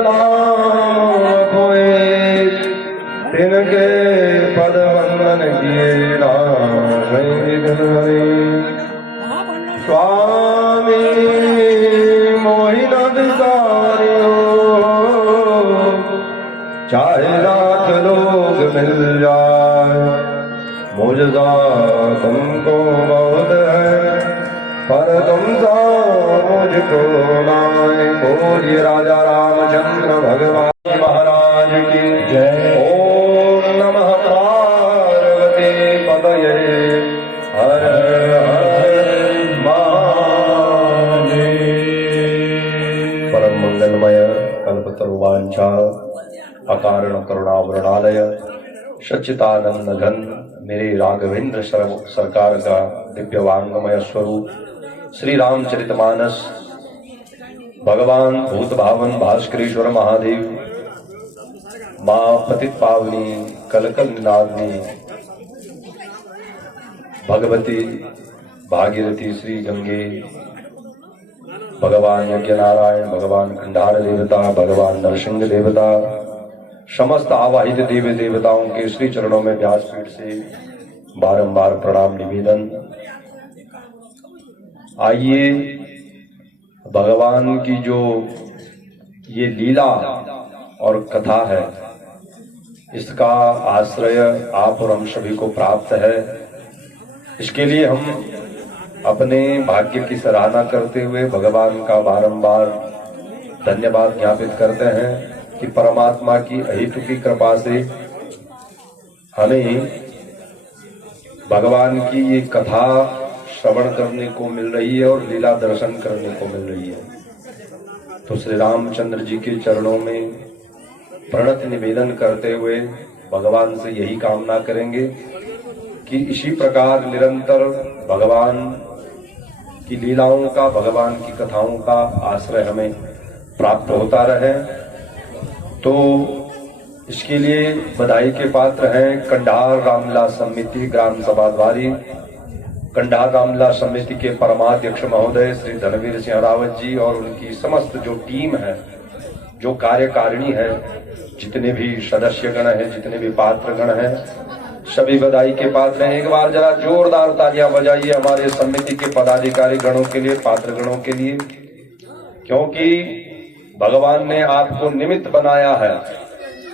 नाम कोई तिनके पद वंदन किए स्वामी मोहि न बिसारियो चाहे लाख लोग मिल जाए मुझसा तुमको बहुत है पर तुमसा मुझको नाय। बोलिए राजा रामचंद्र भगवान महाराज की जय। ओम नमः पार्वती पतये हर हर महादेव। परम मंगलमय कल्पतरुवांछा अकारण करुणावरणालय सच्चिदानंद घन मेरे राघवेंद्र सरकार का दिव्य वांगमय स्वरूप श्री रामचरितमानस भगवान भूत भावन भास्करेश्वर महादेव माँ पतित पावनी कलकल नादनी भगवती भागीरथी श्री गंगे भगवान यज्ञ नारायण भगवान खंडार देवता भगवान नरसिंह देवता समस्त आवाहित देवी देवताओं के श्री चरणों में व्यासपीठ से बारंबार प्रणाम निवेदन। आइए भगवान की जो ये लीला और कथा है इसका आश्रय आप और हम सभी को प्राप्त है। इसके लिए हम अपने भाग्य की सराहना करते हुए भगवान का बारंबार धन्यवाद ज्ञापित करते हैं कि परमात्मा की अहेतु की कृपा से हमें भगवान की ये कथा श्रवण करने को मिल रही है और लीला दर्शन करने को मिल रही है। तो श्री रामचंद्र जी के चरणों में प्रणत निवेदन करते हुए भगवान से यही कामना करेंगे कि इसी प्रकार निरंतर भगवान की लीलाओं का भगवान की कथाओं का आश्रय हमें प्राप्त होता रहे। तो इसके लिए बधाई के पात्र हैं कंडार रामलीला समिति ग्राम सभा द्वारी कंडार रामलीला समिति के परमाध्यक्ष महोदय श्री धनवीर सिंह रावत जी और उनकी समस्त जो टीम है, जो कार्यकारिणी है, जितने भी सदस्य गण हैं, जितने भी पात्र गण हैं, सभी बधाई के पात्र हैं। एक बार जरा जोरदार तालियां बजाइए हमारे समिति के पदाधिकारी गणों के लिए, पात्र गणों के लिए, क्योंकि भगवान ने आपको निमित्त बनाया है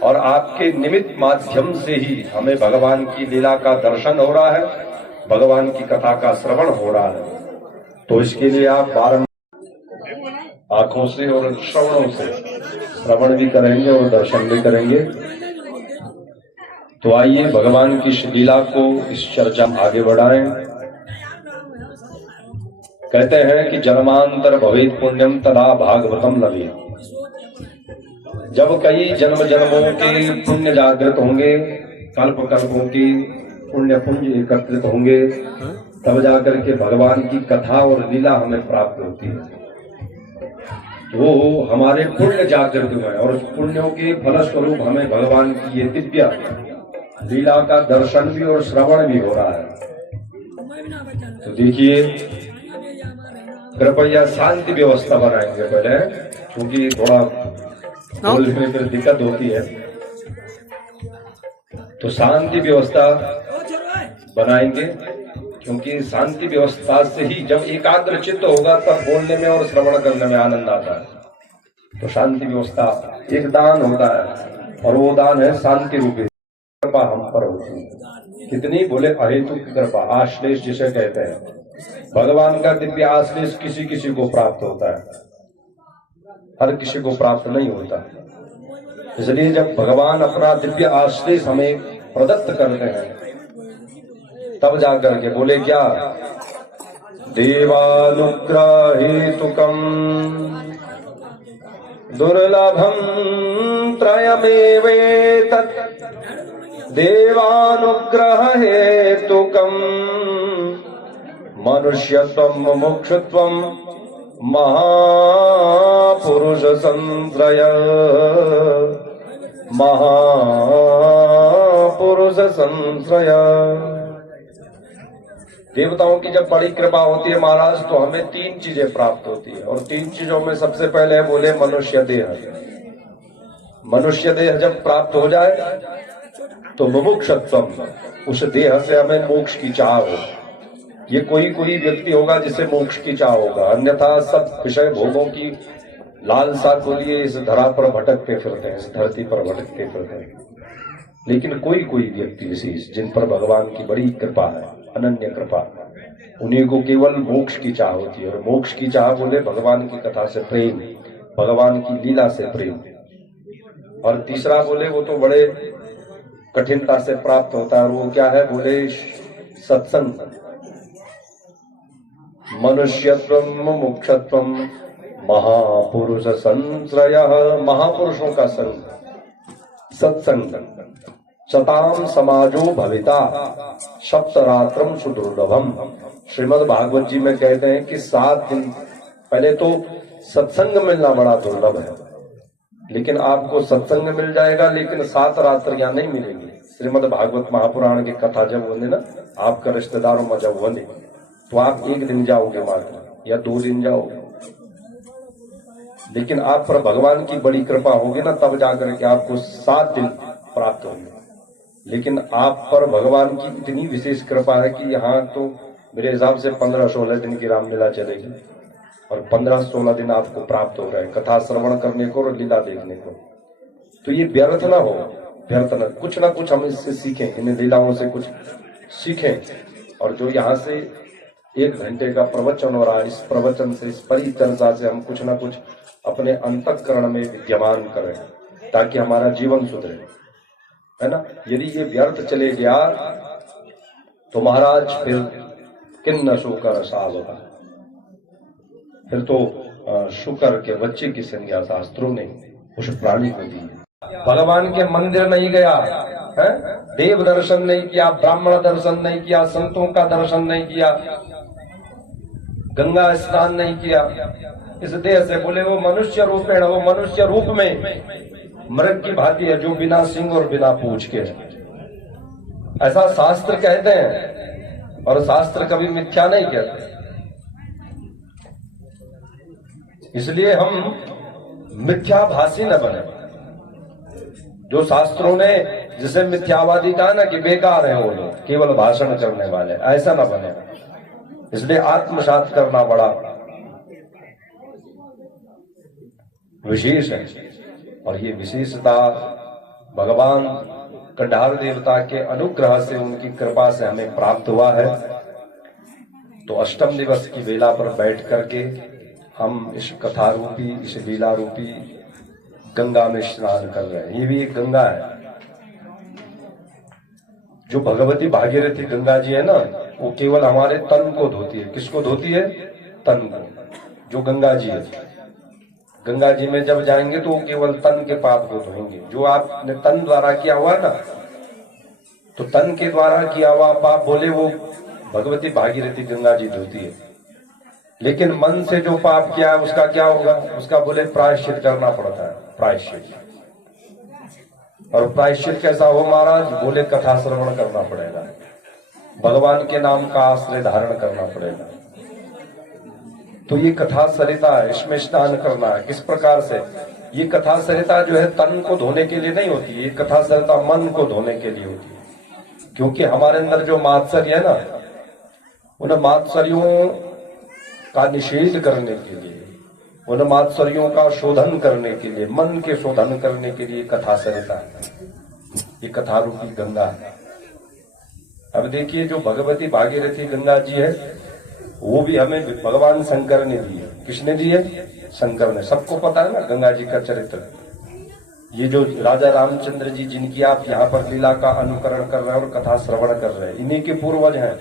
और आपके निमित्त माध्यम से ही हमें भगवान की लीला का दर्शन हो रहा है, भगवान की कथा का श्रवण हो रहा है। तो इसके लिए आप बारंबार आंखों से और श्रवणों से श्रवण भी करेंगे और दर्शन भी करेंगे। तो आइए भगवान की इस लीला को, इस चर्चा में आगे बढ़ाएं। कहते हैं कि जन्मांतर भवेत पुण्यम तदा भागवतम लभेत। जब कई जन्म जन्मों के पुण्य जागृत होंगे, कल्प कल्पों की पुण्य पुंज एकत्रित होंगे, तब जाकर के भगवान की कथा और लीला हमें प्राप्त होती है। वो हमारे पुण्य जागृत हुए और उस पुण्यों के फलस्वरूप हमें भगवान की ये दिव्य लीला का दर्शन भी और श्रवण भी हो रहा है। तो देखिए, कृपया शांति व्यवस्था बनाएंगे पहले, क्योंकि थोड़ा बोलने में फिर दिक्कत होती है। तो शांति व्यवस्था बनाएंगे, क्योंकि शांति व्यवस्था से ही जब एकाग्र चित्त होगा तब बोलने में और श्रवण करने में आनंद आता है। तो शांति व्यवस्था एक दान होता है और वो दान है शांति रूपी कृपा हम पर होती है। कितनी बोले अहेतुक कृपा, आश्लेष जिसे कहते हैं। भगवान का दिव्य आश्लेष किसी किसी को प्राप्त होता है, हर किसी को प्राप्त नहीं होता। इसलिए जब भगवान अपना दिव्य आश्लेष हमें प्रदत्त करते हैं तब जाकर के बोले क्या, देवानुग्रह हेतुकम दुर्लभम त्रयमेवेतत् देवानुग्रह हेतुकम मनुष्यत्वं मुमुक्षुत्वं महापुरुष संश्रय महापुरुष संश्रय। देवताओं की जब बड़ी कृपा होती है महाराज, तो हमें तीन चीजें प्राप्त होती है, और तीन चीजों में सबसे पहले बोले मनुष्य देह। मनुष्य देह जब प्राप्त हो जाए तो मुमुक्षुत्वम, उस देह से हमें मोक्ष की चाह हो। ये कोई कोई व्यक्ति होगा जिसे मोक्ष की चाह होगा, अन्यथा सब विषय भोगों की लालसा को लिए इस धरा पर भटकते फिरते हैं, इस धरती पर भटकते फिरते हैं। लेकिन कोई कोई व्यक्ति विशेष जिन पर भगवान की बड़ी कृपा है, अनन्य कृपा, उन्हीं को केवल मोक्ष की चाह होती है। और मोक्ष की चाह बोले भगवान की कथा से प्रेम, भगवान की लीला से प्रेम। और तीसरा बोले वो तो बड़े कठिनता से प्राप्त होता है, और वो क्या है बोले सत्संग। मनुष्यत्वम मुमुक्षत्वम महापुरुष संश्रयः, महापुरुषों का संग, सत्संग। शताम समाजो भविता सप्तरात्रम सुदुर्लभम। श्रीमद् भागवत जी में कहते हैं कि 7 दिन पहले तो सत्संग मिलना बड़ा दुर्लभ है, लेकिन आपको सत्संग मिल जाएगा, लेकिन 7 रात्रियां नहीं मिलेंगी। श्रीमद् भागवत महापुराण की कथा जब होने ना, आपका रिश्तेदारों में जब होने, तो आप 1 दिन जाओगे मात्र, या 2 दिन जाओगे। लेकिन आप पर भगवान की बड़ी कृपा होगी ना, तब जाकर के आपको 7 दिन प्राप्त होंगे। लेकिन आप पर भगवान की इतनी विशेष कृपा है कि यहाँ तो मेरे हिसाब से 15-16 दिन की रामलीला चलेगी, और 15-16 दिन आपको प्राप्त हो गए कथा श्रवण करने को और लीला देखने को। तो ये व्यर्थ ना हो, व्यर्थ ना कुछ हम इससे सीखें, इन लीलाओं से कुछ सीखें। और जो यहाँ से 1 घंटे का प्रवचन हो रहा है, इस प्रवचन से, इस परिचर्चा से हम कुछ ना कुछ अपने अंतःकरण में विद्यमान करें, ताकि हमारा जीवन सुधरे, है ना। यदि ये व्यर्थ चले गया तो महाराज फिर किन्न शुकर सावका, फिर तो शुकर के बच्चे की संज्ञा शास्त्रों ने उस प्राणी को दी। भगवान के मंदिर नहीं गया है, देव दर्शन नहीं किया, ब्राह्मण दर्शन नहीं किया, संतों का दर्शन नहीं किया, गंगा स्नान नहीं किया, इस देह से बोले वो मनुष्य रूपेण, वो मनुष्य रूप में मृग की भांति है, जो बिना सिंह और बिना पूंछ के है। ऐसा शास्त्र कहते हैं, और शास्त्र कभी मिथ्या नहीं कहते। इसलिए हम मिथ्याभाषी न बने। जो शास्त्रों ने जिसे मिथ्यावादी कहा ना कि बेकार है वो लोग, केवल भाषण करने वाले, ऐसा न बने। इसलिए आत्मसात करना बड़ा विशेष है। और ये विशेषता भगवान कंडार देवता के अनुग्रह से, उनकी कृपा से हमें प्राप्त हुआ है। तो अष्टम दिवस की वेला पर बैठ करके हम इस कथा रूपी, इस लीला रूपी गंगा में स्नान कर रहे हैं। ये भी एक गंगा है। जो भगवती भागीरथी गंगा जी है ना, वो केवल हमारे तन को धोती है। किसको धोती है? तन को। जो गंगा जी है, गंगा जी में जब जाएंगे तो वो केवल तन के पाप को धोएंगे। जो आपने तन द्वारा किया हुआ ना, तो तन के द्वारा किया हुआ पाप बोले वो भगवती भागीरथी गंगा जी धोती है। लेकिन मन से जो पाप किया है उसका क्या होगा? उसका बोले प्रायश्चित करना पड़ता है, प्रायश्चित। और प्रायश्चित कैसा हो महाराज? बोले कथा श्रवण करना पड़ेगा, भगवान के नाम का आश्रय धारण करना पड़ेगा। तो ये कथा सरिता है, इसमें स्नान करना है। किस प्रकार से? ये कथा सरिता जो है तन को धोने के लिए नहीं होती, ये कथा सरिता मन को धोने के लिए होती है। क्योंकि हमारे अंदर जो मात्सर्य है ना, उन मात्सर्यों का निषेध करने के लिए, उन मात्सर्यों का शोधन करने के लिए, मन के शोधन करने के लिए कथा सरिता है। ये कथा रूपी गंगा है। अब देखिए, जो भगवती भागीरथी गंगा जी है, वो भी हमें भगवान शंकर ने दी है। किसने दी है? शंकर ने। सबको पता है ना गंगा जी का चरित्र। ये जो राजा रामचंद्र जी, जिनकी आप यहाँ पर लीला का अनुकरण कर रहे हैं और कथा श्रवण कर रहे हैं, इन्हीं के पूर्वज हैं।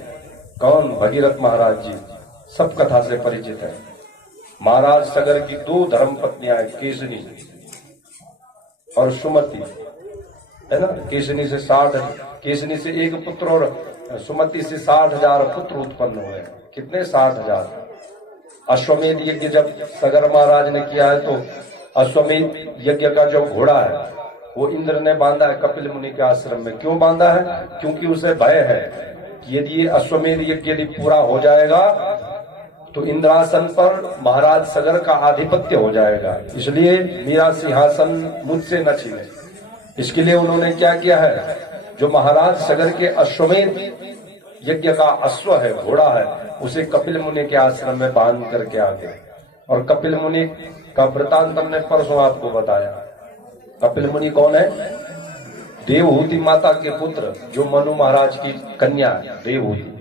कौन? भगीरथ महाराज जी। सब कथा से परिचित है। महाराज सगर की 2 धर्म पत्नियां हैं, केसनी और सुमति, है ना। केसनी से 1 पुत्र और सुमति से 60,000 पुत्र उत्पन्न हुए। कितने? 60,000। अश्वमेध यज्ञ जब सगर महाराज ने किया है, तो अश्वमेध यज्ञ का जो घोड़ा है वो इंद्र ने बांधा है कपिल मुनि के आश्रम में। क्यों बांधा है? क्योंकि उसे भय है कि यदि ये अश्वमेध यज्ञ यदि पूरा हो जाएगा तो इंद्रासन पर महाराज सगर का आधिपत्य हो जाएगा, इसलिए मेरा सिंहासन मुझसे न छीने। इसके लिए उन्होंने क्या किया है, जो महाराज सगर के अश्वमेध यज्ञ का अश्व है, घोड़ा है, उसे कपिल मुनि के आश्रम में बांध करके आ गए। और कपिल मुनि का वृतांत हमने परसों आपको बताया। कपिल मुनि कौन है? देवहूति माता के पुत्र, जो मनु महाराज की कन्या है देवहूति।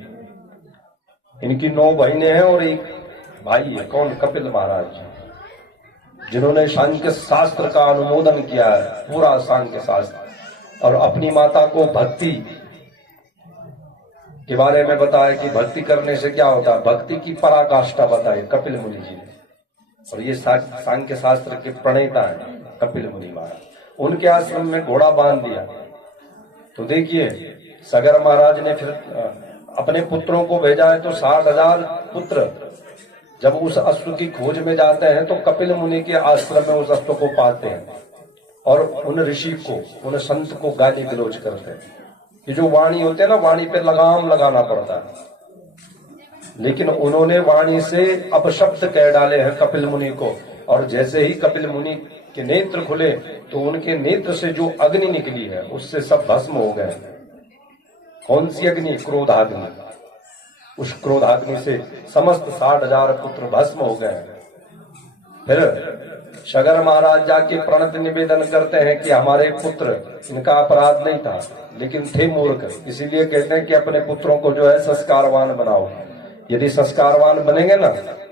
इनकी 9 बहनें हैं और एक भाई है। कौन? कपिल महाराज, जिन्होंने सांख्य शास्त्र का अनुमोदन किया है, पूरा सांख्य शास्त्र, और अपनी माता को भक्ति के बारे में बताया कि भक्ति करने से क्या होता है, भक्ति की पराकाष्ठा बताई कपिल मुनि जी ने। और ये सांख्य शास्त्र के प्रणेता है कपिल मुनि महाराज। उनके आश्रम में घोड़ा बांध दिया। तो देखिए, सगर महाराज ने फिर अपने पुत्रों को भेजा है, तो 60,000 पुत्र जब उस अश्व की खोज में जाते हैं तो कपिल मुनि के आश्रम में उस अश्व को पाते हैं और उन ऋषि को, उन संत को गाली गलौज करते हैं। ये जो वाणी होते हैं ना, वाणी पे लगाम लगाना पड़ता है, लेकिन उन्होंने वाणी से अपशब्द कह डाले हैं कपिल मुनि को। और जैसे ही कपिल मुनि के नेत्र खुले तो उनके नेत्र से जो अग्नि निकली है उससे सब भस्म हो गए। कौन सी अग्नि? क्रोधाग्नि। उस क्रोधाग्नि से समस्त 60,000 पुत्र भस्म हो गए। फिर सगर महाराज जाके प्रणत निवेदन करते हैं कि हमारे पुत्र, इनका अपराध नहीं था लेकिन थे मूर्ख, इसीलिए कहते हैं कि अपने पुत्रों को जो है संस्कारवान बनाओ। यदि संस्कारवान बनेंगे ना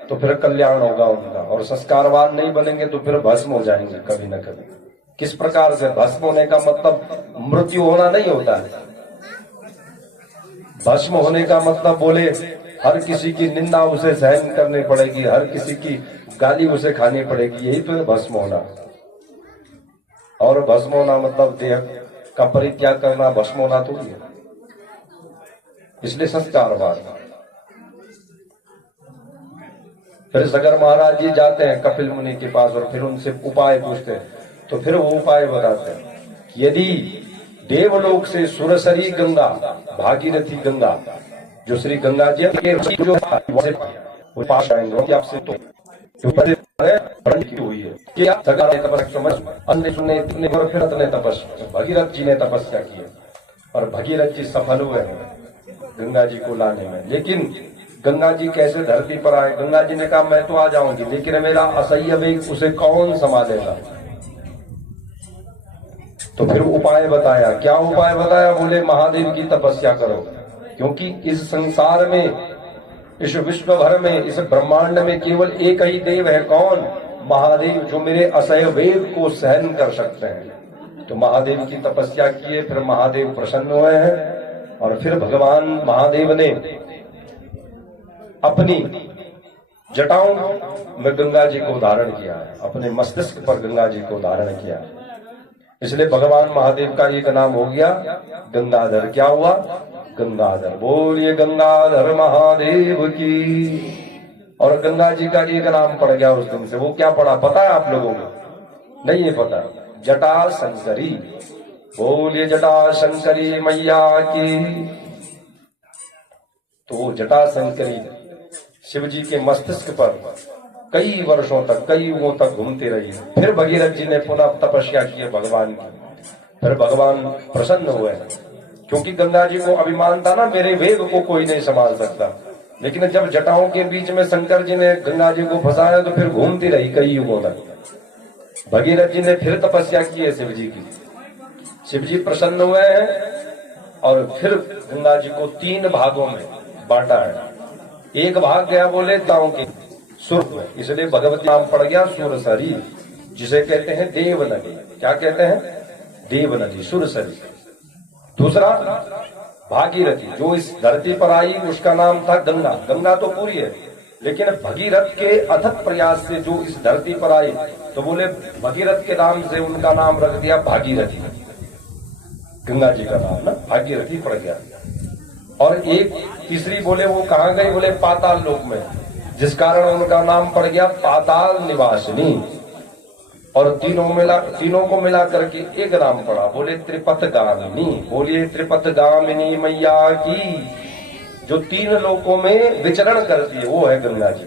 तो फिर कल्याण होगा उनका, और संस्कारवान नहीं बनेंगे तो फिर भस्म हो जाएंगे कभी न कभी। किस प्रकार से? भस्म होने का मतलब मृत्यु होना नहीं होता है। भस्म होने का मतलब बोले हर किसी की निंदा उसे सहन करनी पड़ेगी, हर किसी की गाली उसे खानी पड़ेगी, यही तो भस्म होना। और भस्म होना मतलब देह का परित्याग करना, भस्म होना तो है। इसलिए संस्कारवान। फिर सगर महाराज जी जाते हैं कपिल मुनि के पास और फिर उनसे उपाय पूछते हैं। तो फिर वो उपाय बताते हैं, यदि देवलोक से सुरसरी गंगा, भागीरथी गंगा, जो श्री गंगा जी जो पास आएंगे आपसे, तो हुई है कि भगीरथ जी ने तपस्या की और भगीरथ जी सफल हुए गंगा जी को लाने में। लेकिन गंगा जी कैसे धरती पर आए? गंगा जी ने कहा मैं तो आ जाऊंगी, लेकिन मेरा असह्य वेग उसे कौन संभालेगा? तो फिर उपाय बताया। क्या उपाय बताया? बोले महादेव की तपस्या करो, क्योंकि इस संसार में, इस विश्व भर में, इस ब्रह्मांड में केवल एक ही देव है। कौन? महादेव, जो मेरे असह्य वेग को सहन कर सकते हैं। तो महादेव की तपस्या किए, फिर महादेव प्रसन्न हुए हैं और फिर भगवान महादेव ने अपनी जटाओं में गंगा जी को धारण किया है, अपने मस्तिष्क पर गंगा जी को धारण किया। इसलिए भगवान महादेव का एक नाम हो गया गंगाधर। क्या हुआ? गंगाधर। बोलिए गंगाधर महादेव की। और गंगा जी का एक नाम पड़ गया उस दिन से। वो क्या पड़ा पता है आप लोगों को? नहीं है पता? जटा शंकरी। बोलिए जटा शंकरी मैया की। तो जटा शंकरी शिव जी के मस्तिष्क पर कई वर्षों तक, कई युगों तक घूमती रही। फिर भगीरथ जी ने पुनः तपस्या की भगवान की। फिर भगवान प्रसन्न हुए, क्योंकि गंगा जी को अभिमान था ना, मेरे वेग को कोई नहीं संभाल सकता। लेकिन जब जटाओं के बीच में शंकर जी ने गंगा जी को फंसाया तो फिर घूमती रही कई युगों तक। भगीरथ जी ने फिर तपस्या की है शिव जी की। शिव जी प्रसन्न हुए हैं और फिर गंगा जी को 3 भागों में बांटा है। एक भाग गया बोले दाओं के सुर में, इसलिए भगवती नाम पड़ गया सुरसरी, जिसे कहते हैं देव नदी। क्या कहते हैं? देव नदी, सुरसरी। दूसरा भागीरथी, जो इस धरती पर आई, उसका नाम था गंगा। गंगा तो पूरी है, लेकिन भगीरथ के अथक प्रयास से जो इस धरती पर आई, तो बोले भगीरथ के नाम से उनका नाम रख दिया भागीरथी। गंगा जी का नाम ना भागीरथी पड़ गया। और एक तीसरी बोले वो कहाँ गई? बोले पाताल लोक में, जिस कारण उनका नाम पड़ गया पाताल निवासिनी। और तीनों को मिला करके एक नाम पड़ा, बोले त्रिपथ गामिनी। बोलिए त्रिपथ गामिनी मैया की। जो 3 लोकों में विचरण करती है, वो है गंगा जी।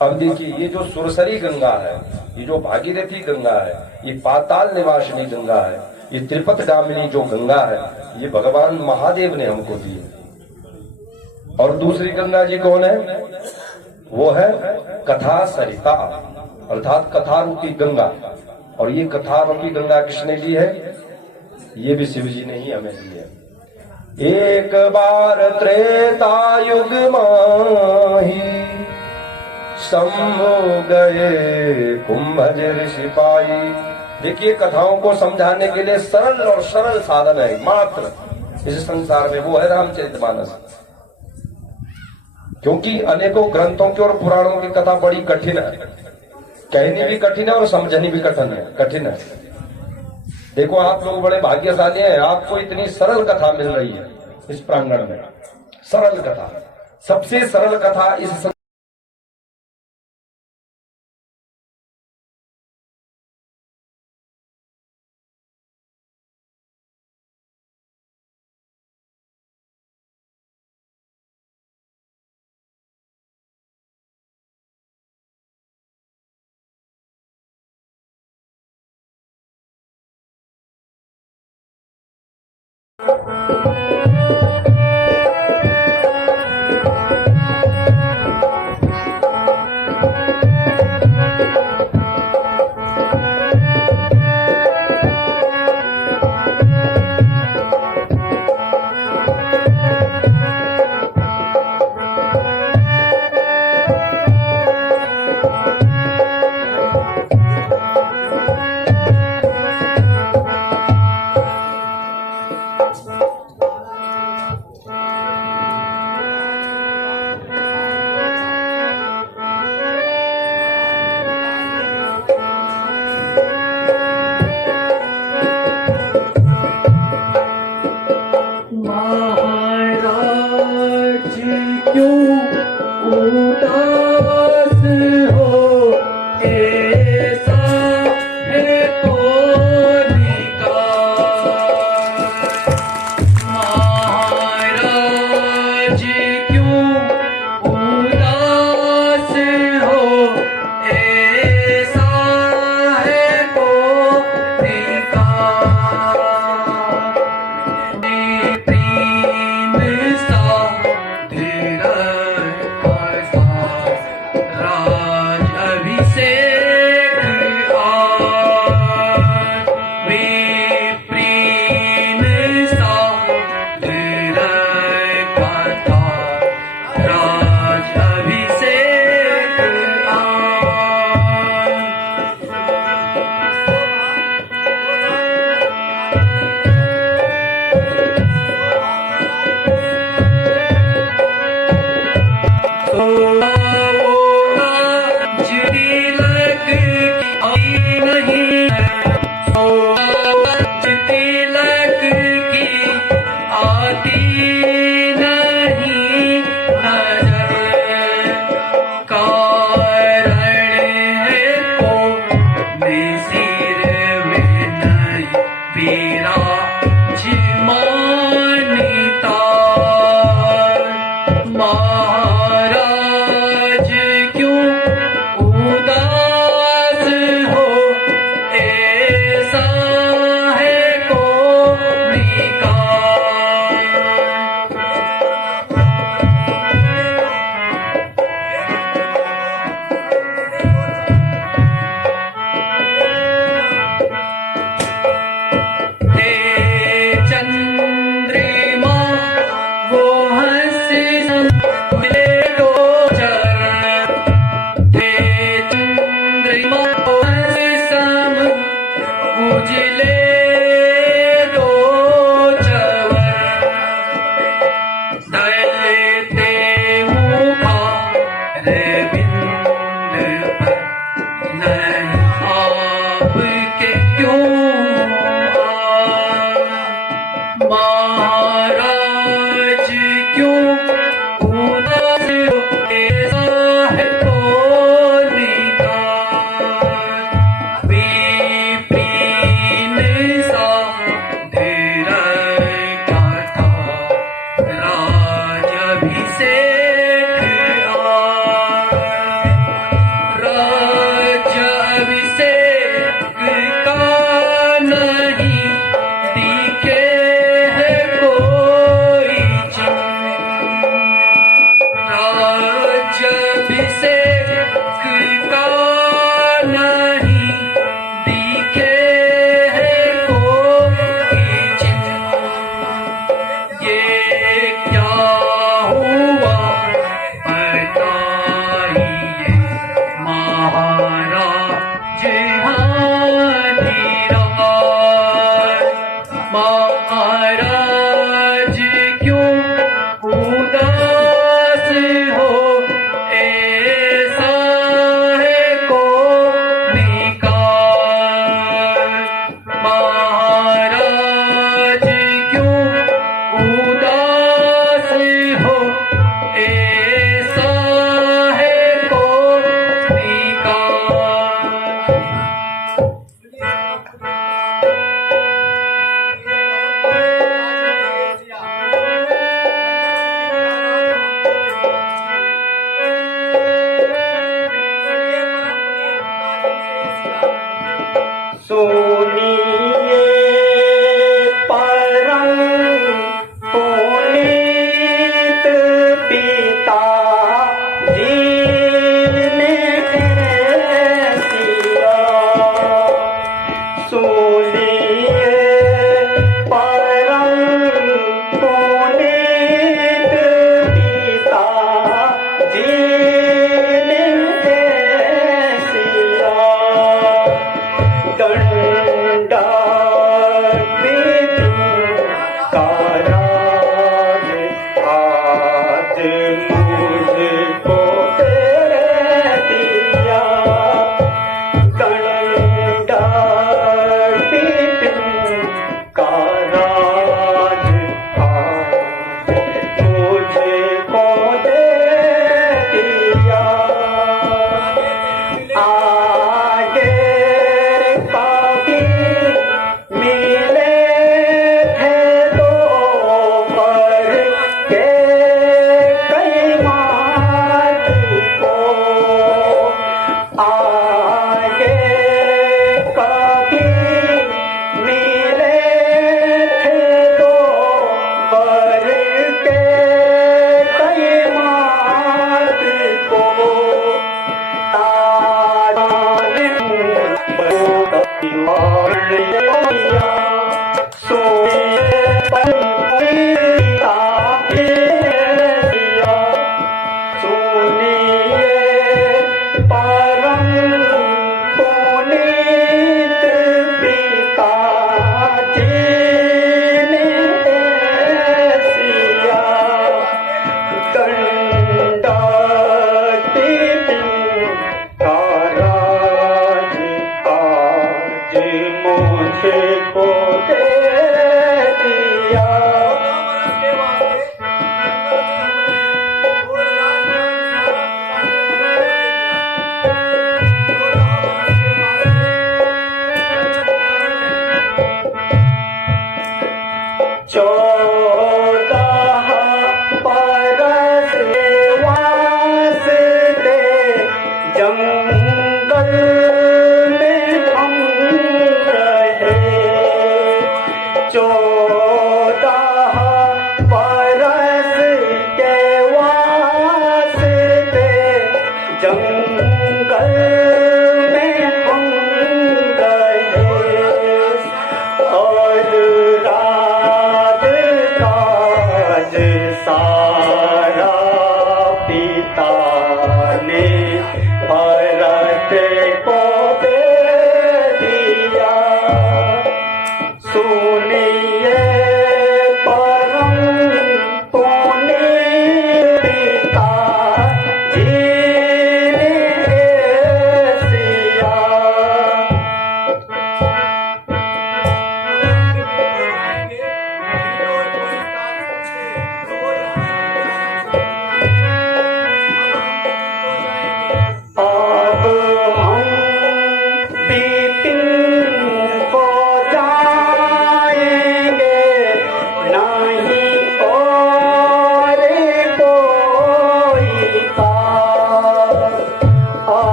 अब देखिए, ये जो सुरसरी गंगा है, ये जो भागीरथी गंगा है, ये पाताल निवासिनी गंगा है, ये त्रिपथ गामिनी जो गंगा है, ये भगवान महादेव ने हमको दी है। और दूसरी गंगा जी कौन है? वो है कथा सरिता, अर्थात कथा रूपी गंगा। और ये कथा रूपी गंगा किसने दी है? ये भी शिव जी ने ही हमें दी है। एक बार त्रेता युग माही समो गए कुंभज ऋषि पाई। देखिए, कथाओं को समझाने के लिए सरल और सरल साधन है मात्र इस संसार में, वो है रामचरितमानस। क्योंकि अनेकों ग्रंथों की और पुराणों की कथा बड़ी कठिन है, कहनी भी कठिन है और समझनी भी कठिन है। देखो, आप लोग बड़े भाग्यशाली हैं, आपको इतनी सरल कथा मिल रही है इस प्रांगण में। सरल कथा, सबसे सरल कथा इस सुनिए परम पुनीत पिता जी ने सिया, सुनिए परम पुनीत पिता जी ने सिया,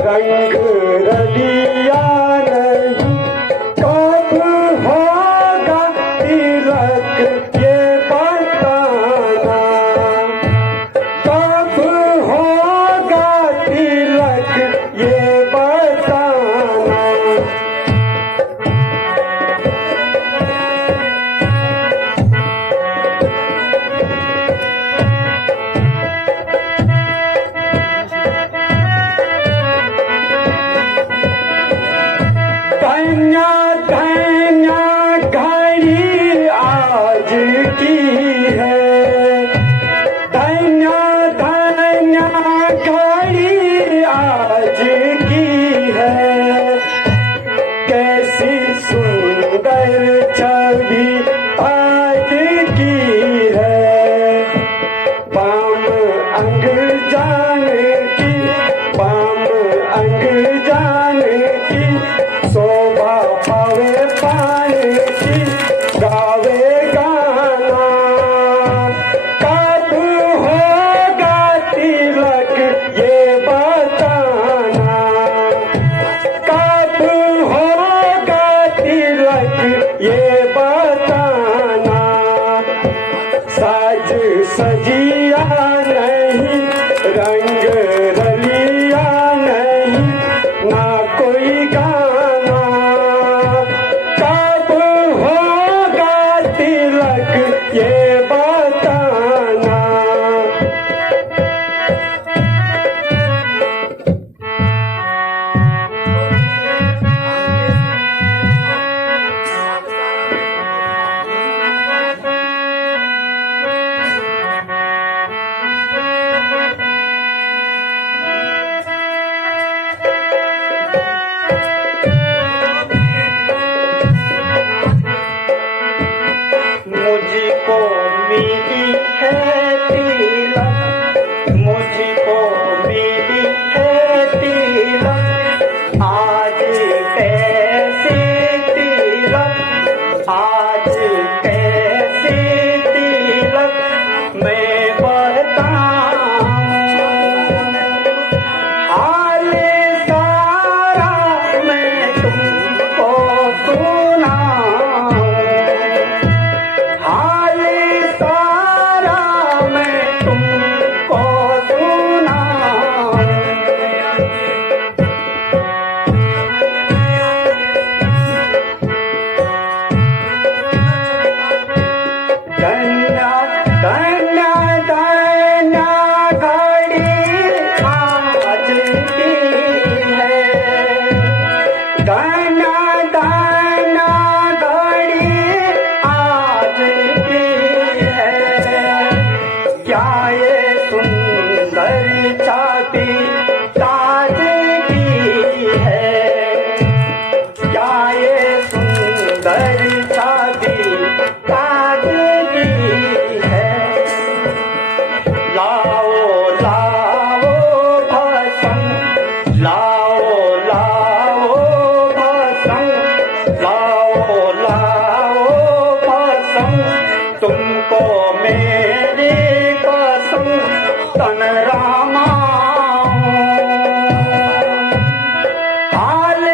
रंग रलिया नहीं कब होगा तिलक ये बताना, कब होगा तिलक ये बताना। मुझको मिली है तिलक, आज कैसे तिलक, आज कैसे तिलक मैं बताऊं। हाल सारा मैं तुमको सुनाऊं, हाल सारा मैं तुमको सुनाऊं। कन्या कन्या कन्या घड़ी आज की है, कन्या कन्या घड़ी आज की है। क्या ये सुंदर चाबी ताज की है, क्या ये सुंदर चाबी ताज की है। लाओ लाओ भस्म, लाओ लाओ भस्म, लाओ लाओ भस्म, तुमको मेरी कसम तन रामाऊं। हाल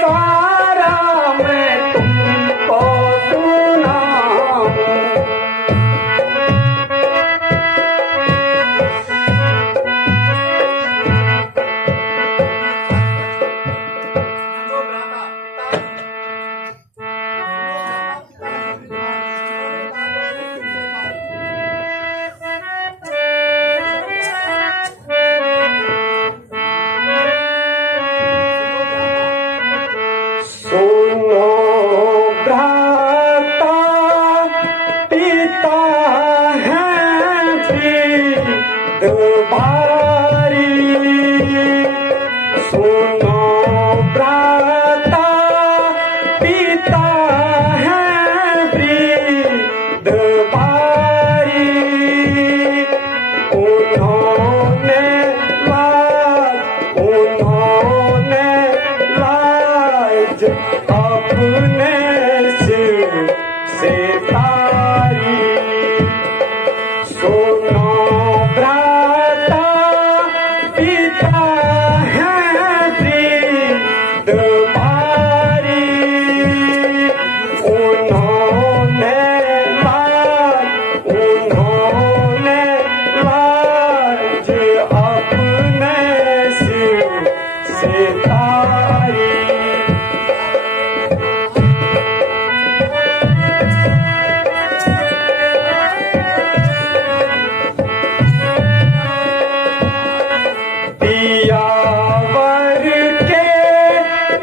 सारा मैं तुमको सुनाऊं। सुनो भ्राता, पिता है वृद्ध भारी। सुनो भ्राता, पिता है वृद्ध भारी। उन्होंने लाज अपने सिर से तारी। सुनो भ्राता, पिता है वृद्ध भारी। उन्होंने लाज अपने सिर से तारी। पियावर के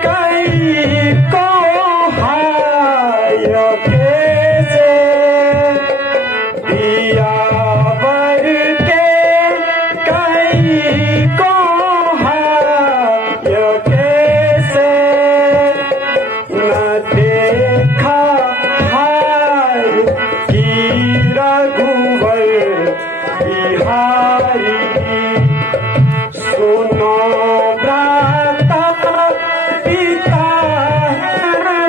कई को हाय कैसे, पियावर के कई को हाय कैसे। न देखा हाय की रघुवर बिहारी। सुनो भ्राता, पिता है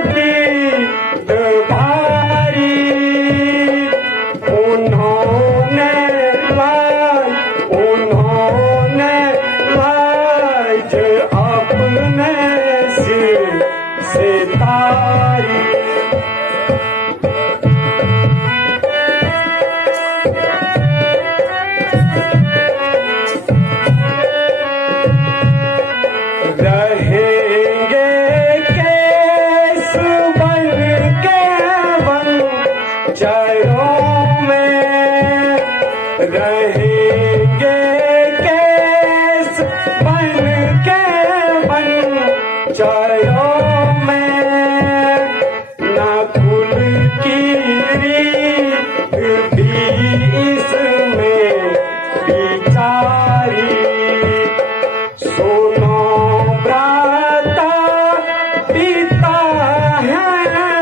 वृद्ध भारी। उन्होंने लाज अपने सिर से तारी। रहेंगे केस बन के वंचरों में, रहेंगे केस बन के वंचरों में। नकुल की रीत भी इसमें बिचारी। सुनो भ्राता, पिता है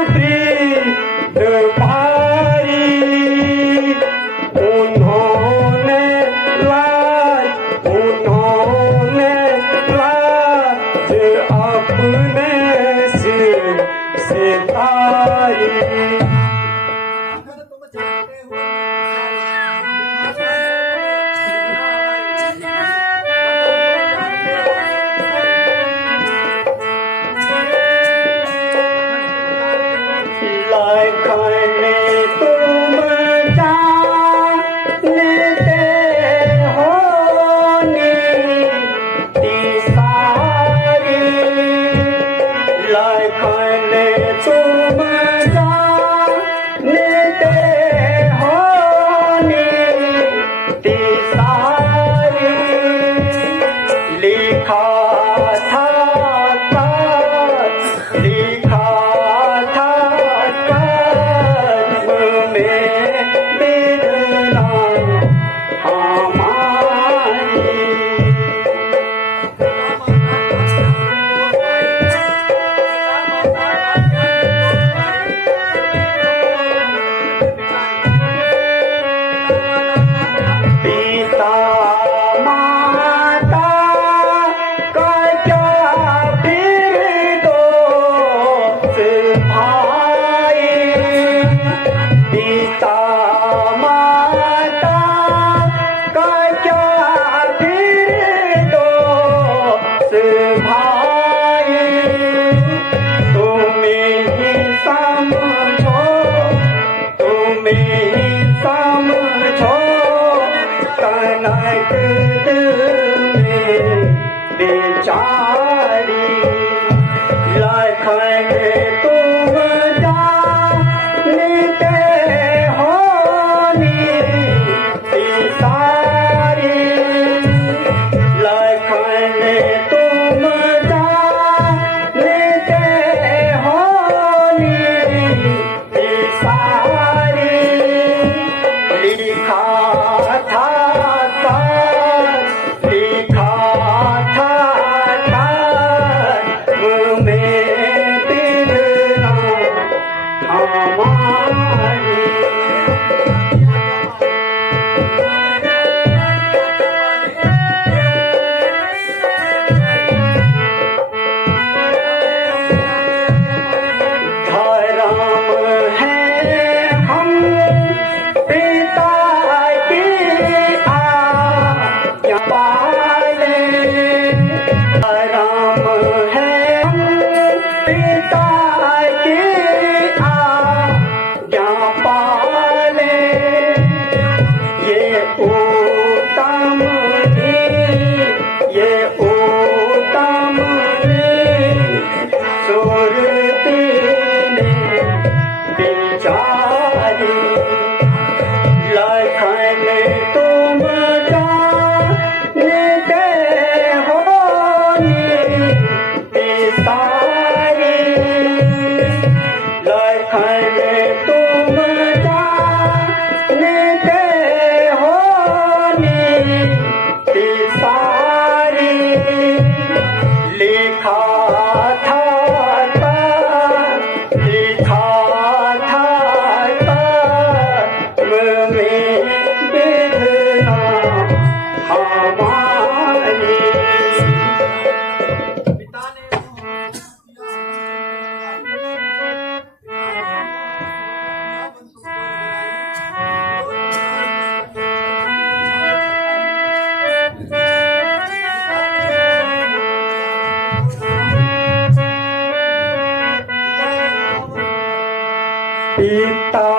वृद्ध भारी। उन्होंने लाज सारी लिखा था लिखा था कर्म में बिरला हमारी। पिता माता का क्या फिर दोस्त भाई, पिता माता का क्या फिर दोस्त भाई, तुम्हें ही समझो, तुम्हें ही समझो कनक में बेचारी। लखन तुम जानते हो नीति सारी, लखन तुम जानते हो नीति सारी। लिखा था लिखा था कर्म में बिरला हमारी। धर्म है हम पिता की आज्ञा पाले, धर्म है हम पिता की आज्ञा पाले। ये उत्तम ये उत्तम सुरती ने बेचारी। लखन तुम जानते हो नीति सारी, लखन तुम जानते हो नीति सारी। लिखा था लिखा था कर्म में बिरला हमारी। पिता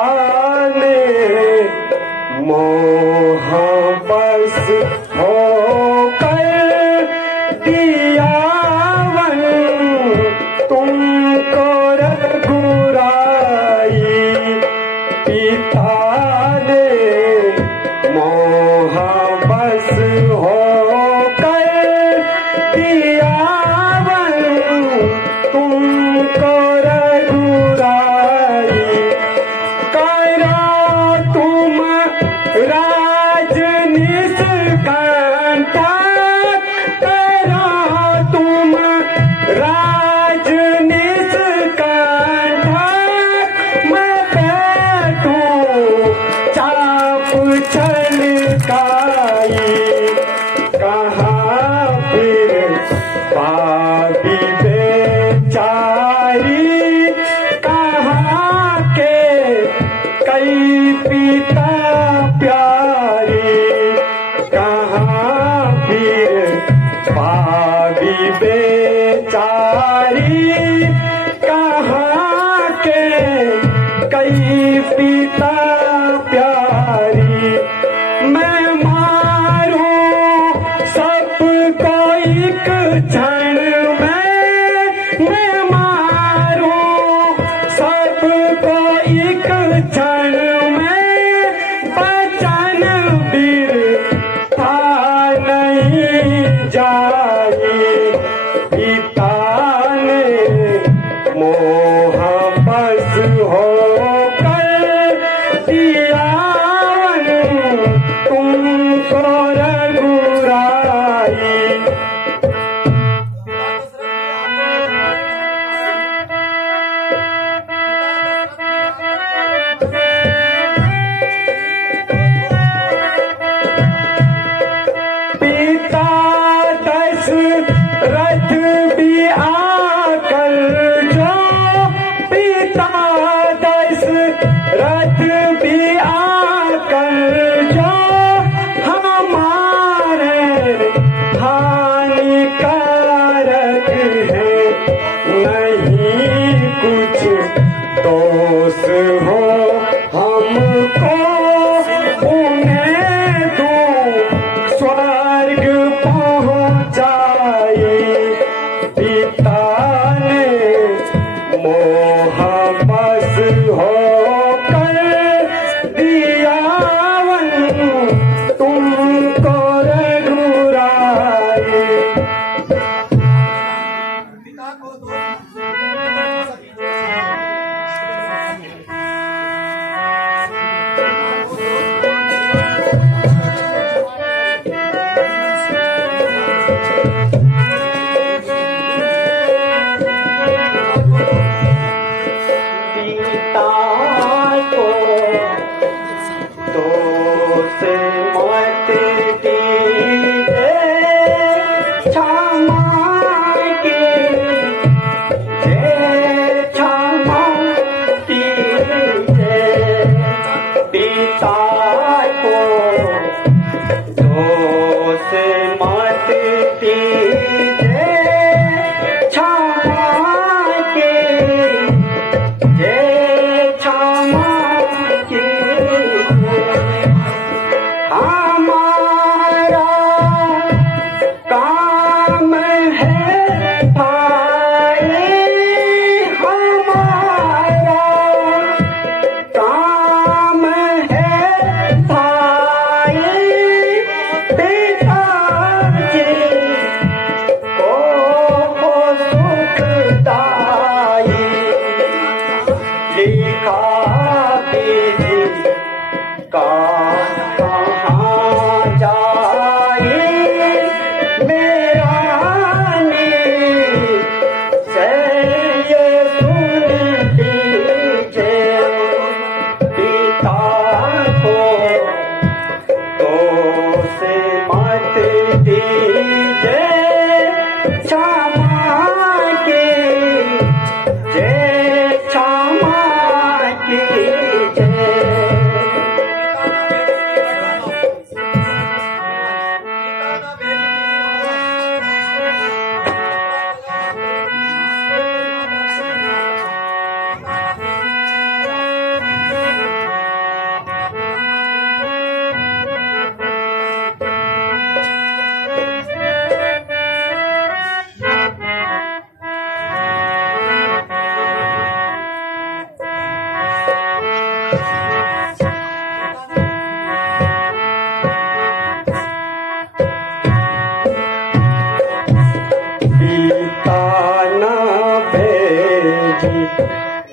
ने मोह बस होकर दिया वन तुमको रघुराई। पिता ने मोह बस होकर दिया वन तुमको रघुराई। करो तुम राज निष्कंटक, करो तुम राज निष्कंटक। मैं बैठूं चाप छलकाई, कहाँ फिर पापी बेचारी, कहाँ के कई पिता प्यारी, कहाँ फिर पापी बेचारी, कहाँ के कई पिता प्यारी। मैं मारूं सबको एक क्षण में, मैं मारूं सबको एक क्षण में। बचन वीर को रघुराई।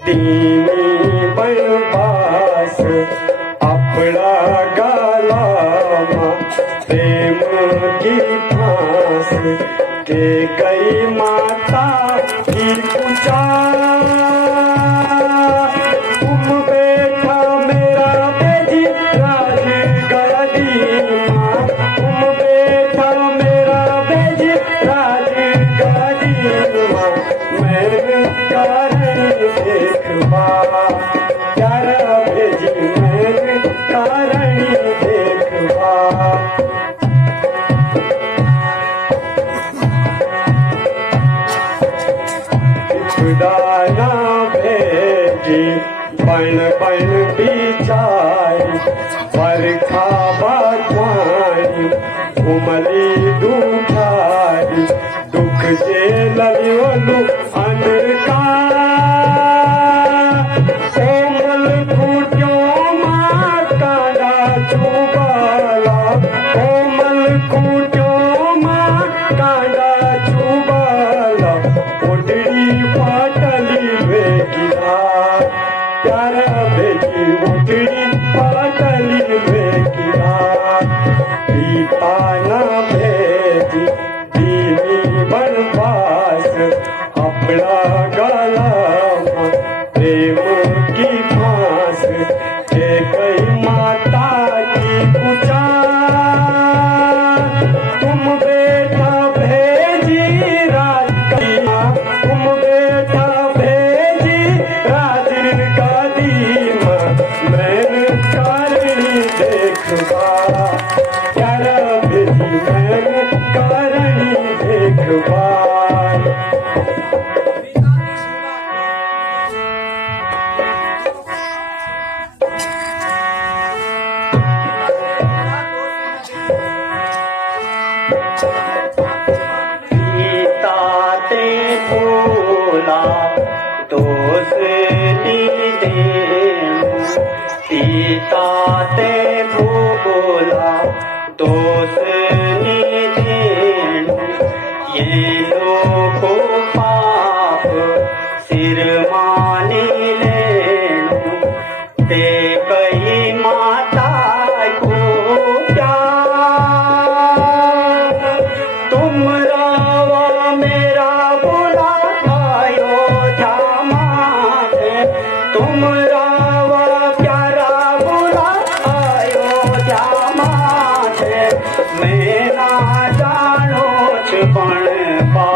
दीनी बनवास अपना गालामा प्रेम की फांस के गई माता की पूजा। तुम बैठा मेरा बेटी राज गदीमा, तुम बैठा मेरा बेटी राज गदीमा। मैं कारण देखवा प्यारा भेजी, मैं कारण देखवा। खुदाना भेजी बन बन बिछाई, बरखा बरखाई उमली दुखाई। दुख से ललियोलू अनका कोमल खूटियों माँ काला चुबाला, कोमल खूटियों माँ काला चुबाला। उठड़ी पाटली वेगिरा प्यारा बेटी, उठड़ी पाटली वेगिरा। पीता न भेजी दीनी बनवास अपना गालामा प्रेम की फांस के गई माता की पूजा। तुम बेटा भेजी राजकन्या, तुम बेटा भेजी राज गदीमा। मैं कारणी देखवा प्यारा भेजी, मैं कारणी देखवा। सीता ते भोला दोष दे, सीता ते भोला दोष ये लोको पाप सिर मानी लेणु ते कई माता को प्यार तुम रावा मेरा बुला अयोध्या माथे तुम रावा प्यारा बुला अयोध्या माथे मैं ना जानो छुपण पा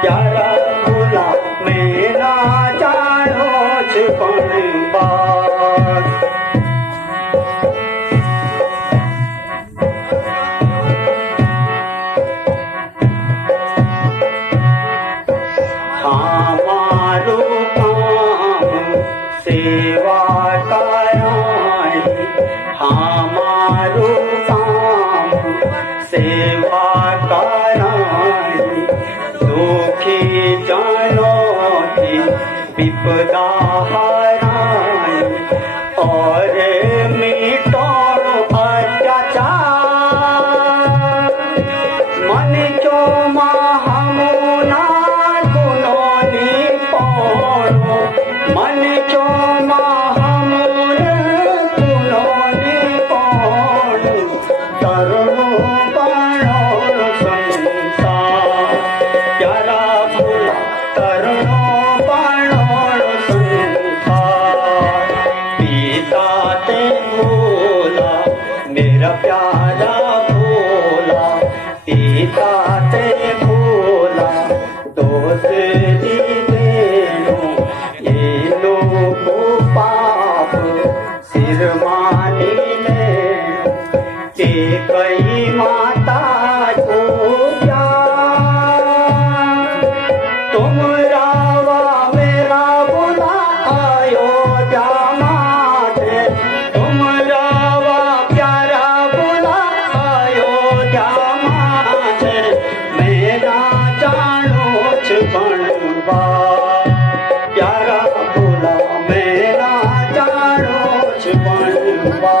प्यारा बुला मैं ना जानो छुपण पा हमारो काम सेवा कराई हमारो काम सेवा कराई दुखी जनों की विपदा हराई और मिटाओ अत्याचार मन जो महमुना गुनोनी पौड़ो मन जो महमुन गुनोनी पौड़ो तरुणो बाणो संसार प्यारा भोला तरुणो बाणो संसार पिता ते भोला मेरा प्यारा भोला पिता ते भोला दोष दी देनो ये लोको पाप सिर मानी लेनो के कई माता को प्यार तुम रावा मेरा बुला अयोध्या माथे तुम रावा प्यारा बुला अयोध्या माथे मेरा जानो छुपण बा प्यारा बुला मेरा जानो छुपण बा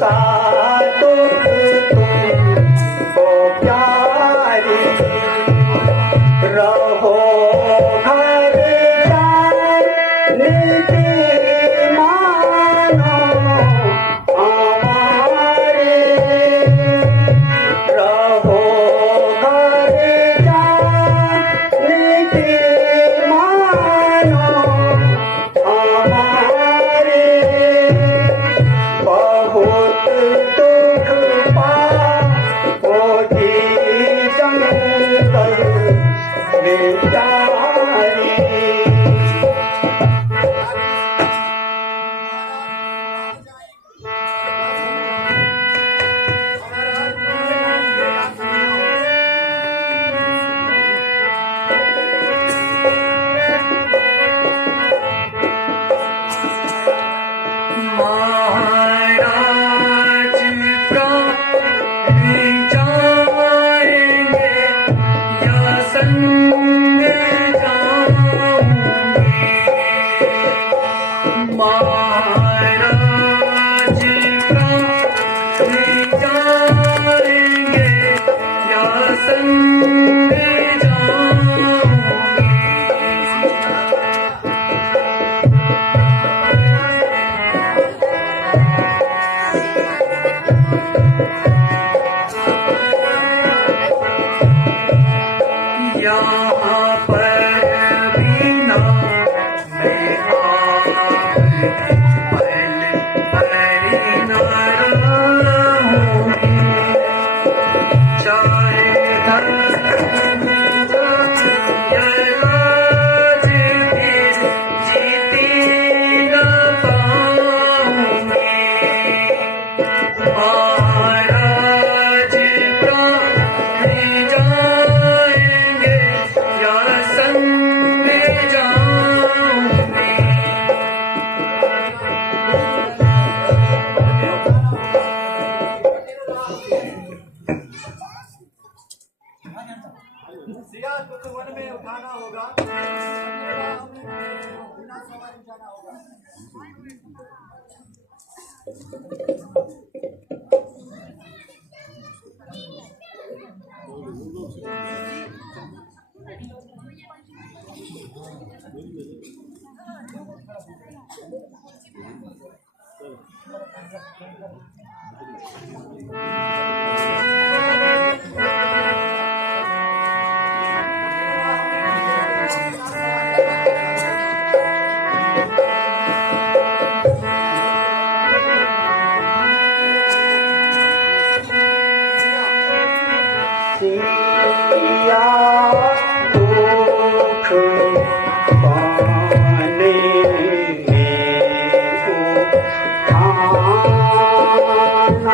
सा तुमको प्यारी रहो घर जाने की मानो हमारे रहो घर जाने की मानो हमारे बहुत दुख पाओगी जंगल बेचारी महाराज प्राण जाएंगे या संग जाऊंगी महाराज प्राण जाएंगे या संग जाऊंगी यहाँ पर बिना मैं आपके पल परी न रहूँगी चाहे धन यलाज भी जीती न पाऊँगी महाराज प्राण जाएंगे या संग जाऊंगी सिया को वन में उठाना होगा बिना सवारी जाना होगा सिया दुख पाने को ठाना होगा सिया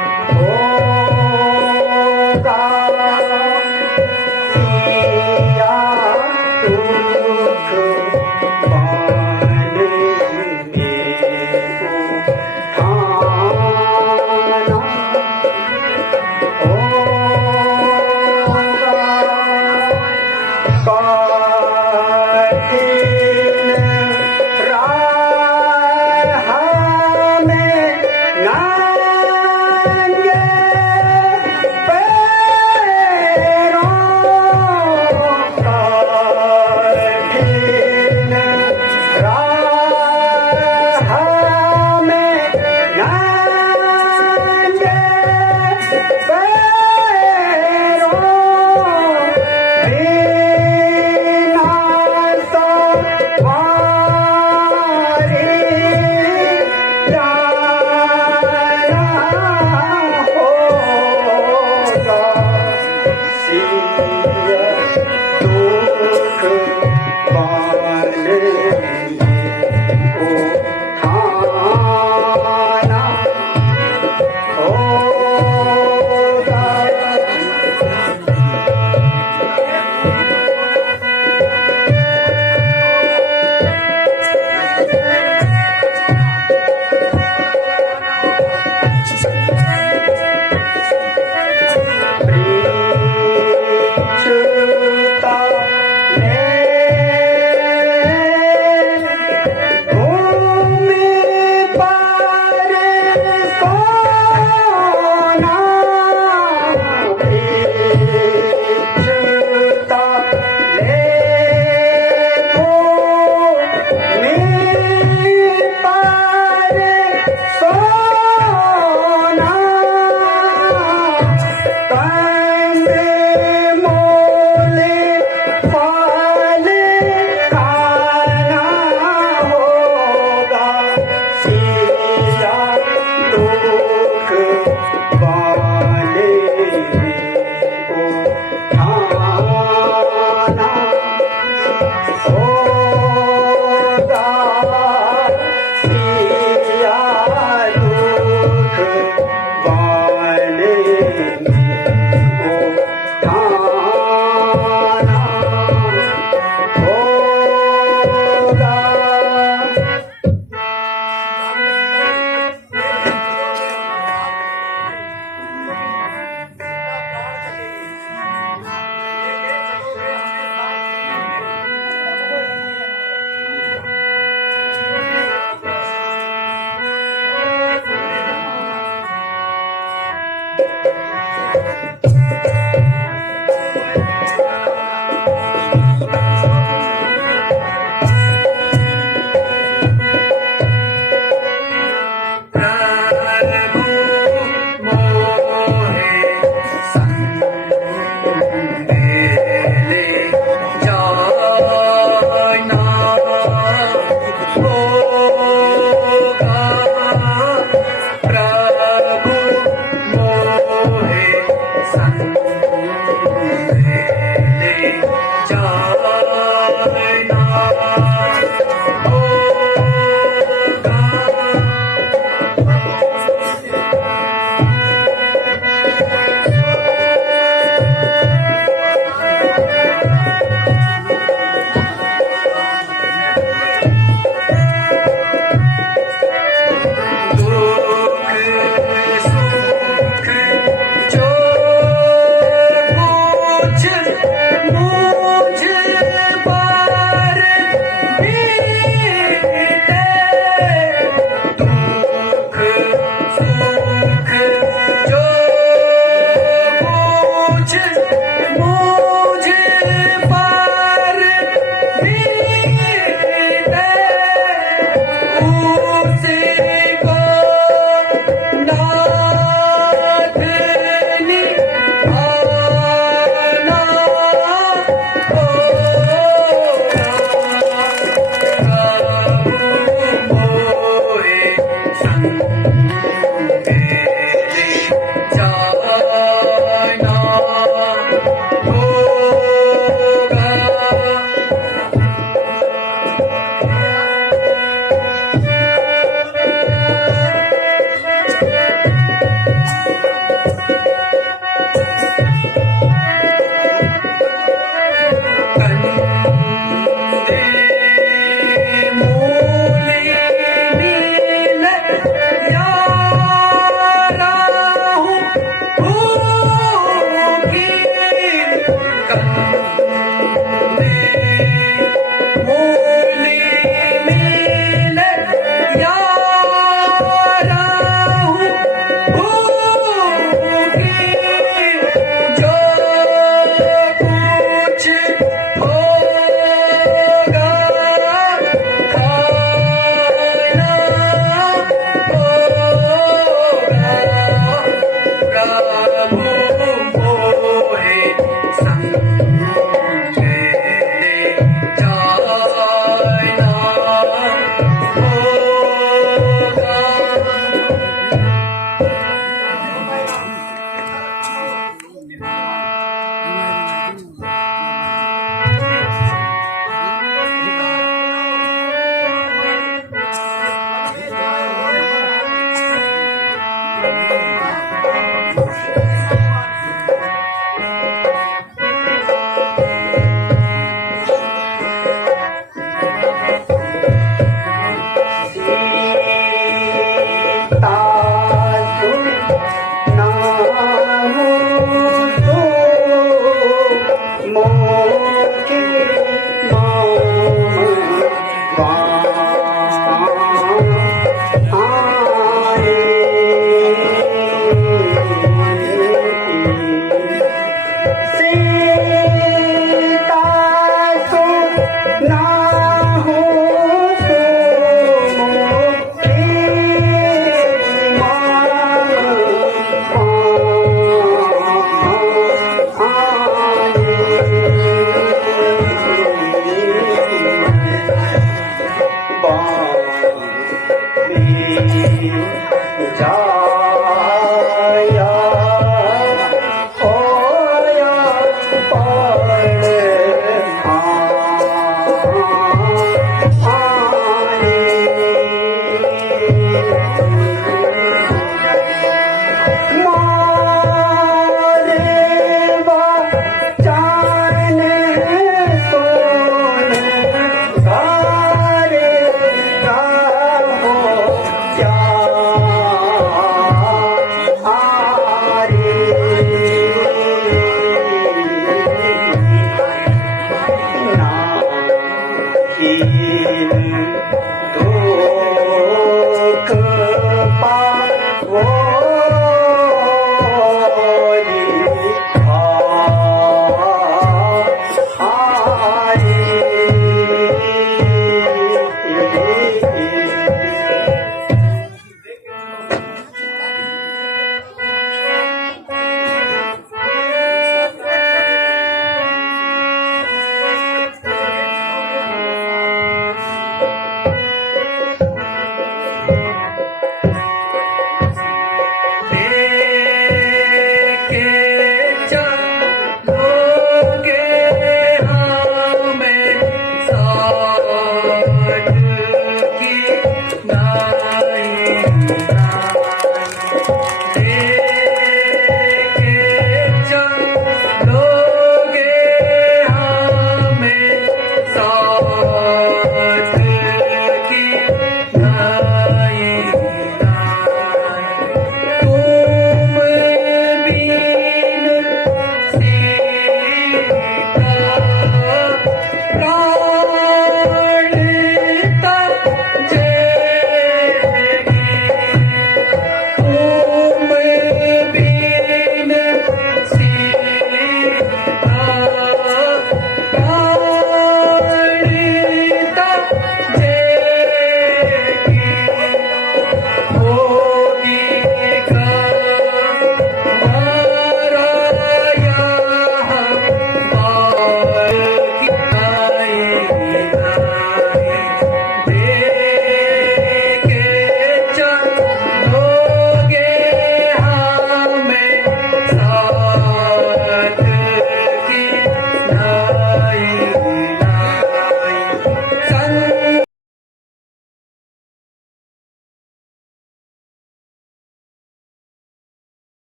दुख पाने को ठाना होगा में मोले फल खाना होगा सिया दुख वाले को ठाना होगा सिया दुख वाले को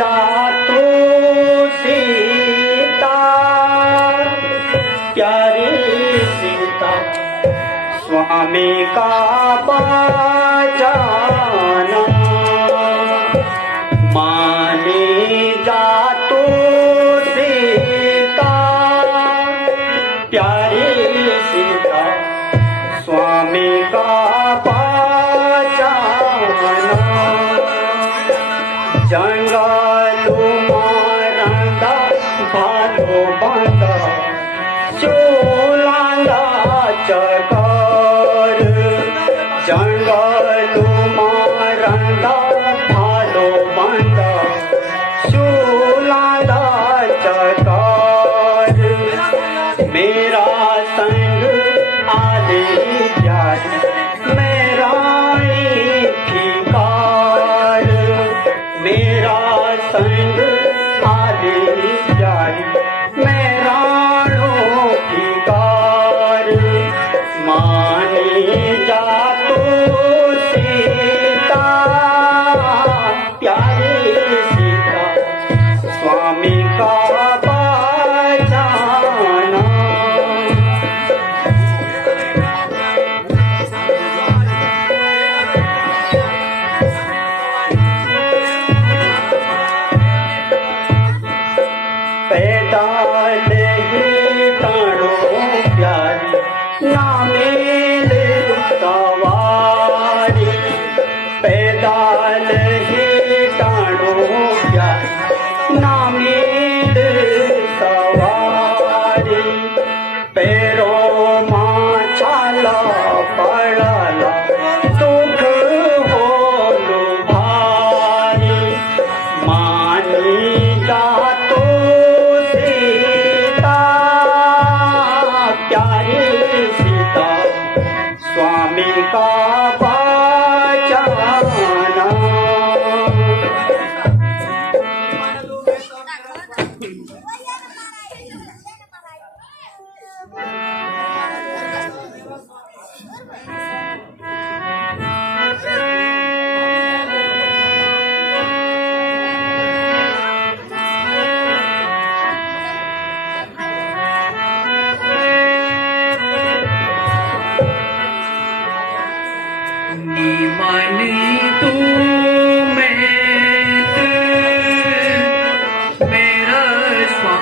जा तू सीता प्यारी सीता स्वामी का बचाना माने जा तू सीता प्यारी सीता स्वामी का बचाना जंगलू मारंदा भालो बांधा चोलांदा चकर जंगलू मारंदा भालो बांधा चोलांदा चकर मेरा संग आले प्यार मेरा ठिकार मेरा संग आले प्यारी मेरा ठिकार माने जा तू सीता प्यारी सीता स्वामी का बचाना पैदल ही तारो प्यारी ना मेल सवारी पैदल ही तारो प्यारी ना मेल सवारी पैरों मां छाला पड़ला दुख होलो भारी मानी जा तो सीता प्यारी सीता स्वामी का बचाना निमनी तू मैं मेरा स्वामी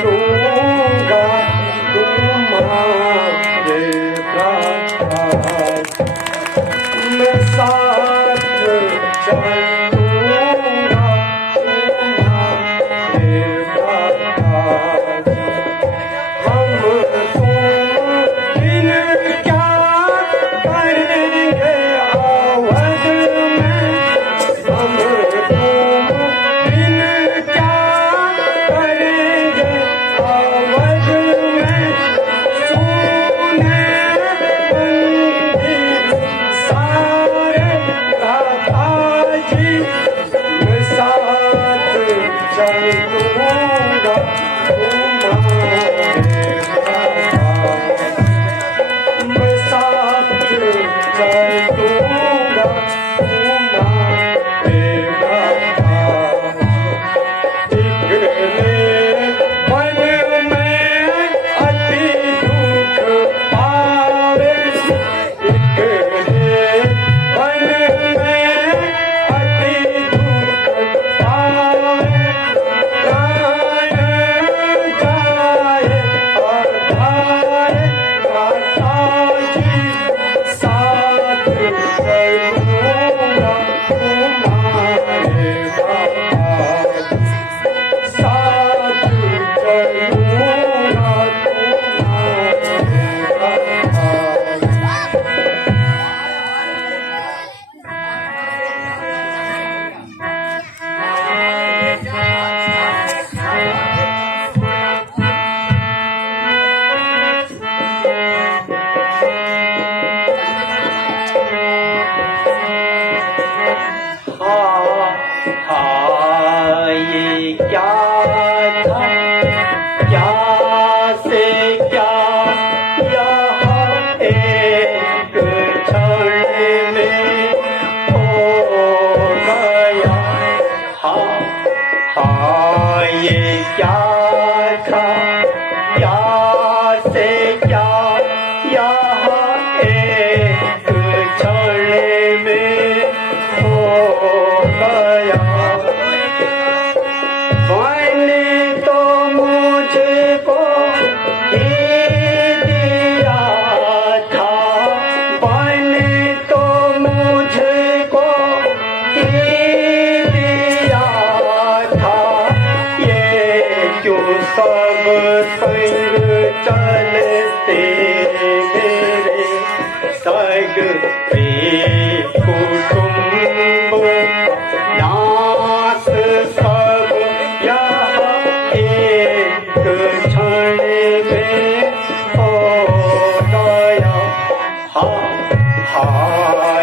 चलूंगा तुम्हारे साथ, मैं साथ चलूंगा तुम्हारे साथ। हम तुम बिन क्या करेंगे अवध में, हम तुम बिन क्या करेंगे अवध में। सुने बंदी सारे दाता जी, मैं साथ चलूंगा तुम्हारे साथ, मैं साथ चलूंगा तुम्हारे साथ। निकले मन में अति दुख पावे, निकले मन में अति दुख पावे। प्राण जाए अधाए दाता जी, साथ चलूंगा तुम्हारे साथ, साथ चलूंगा ये क्या था, क्या से क्या यहाँ एक क्षण में हो गया। ये क्या था, क्या से क्या यहाँ एक क्षण में हो गया। मैंने तो मुझको ही दिया था, मैंने तो मुझको ही दिया था। ये क्यों सब संग चलते मेरे संग, कुटुंब नास सब यहाँ एक क्षण में हो गया।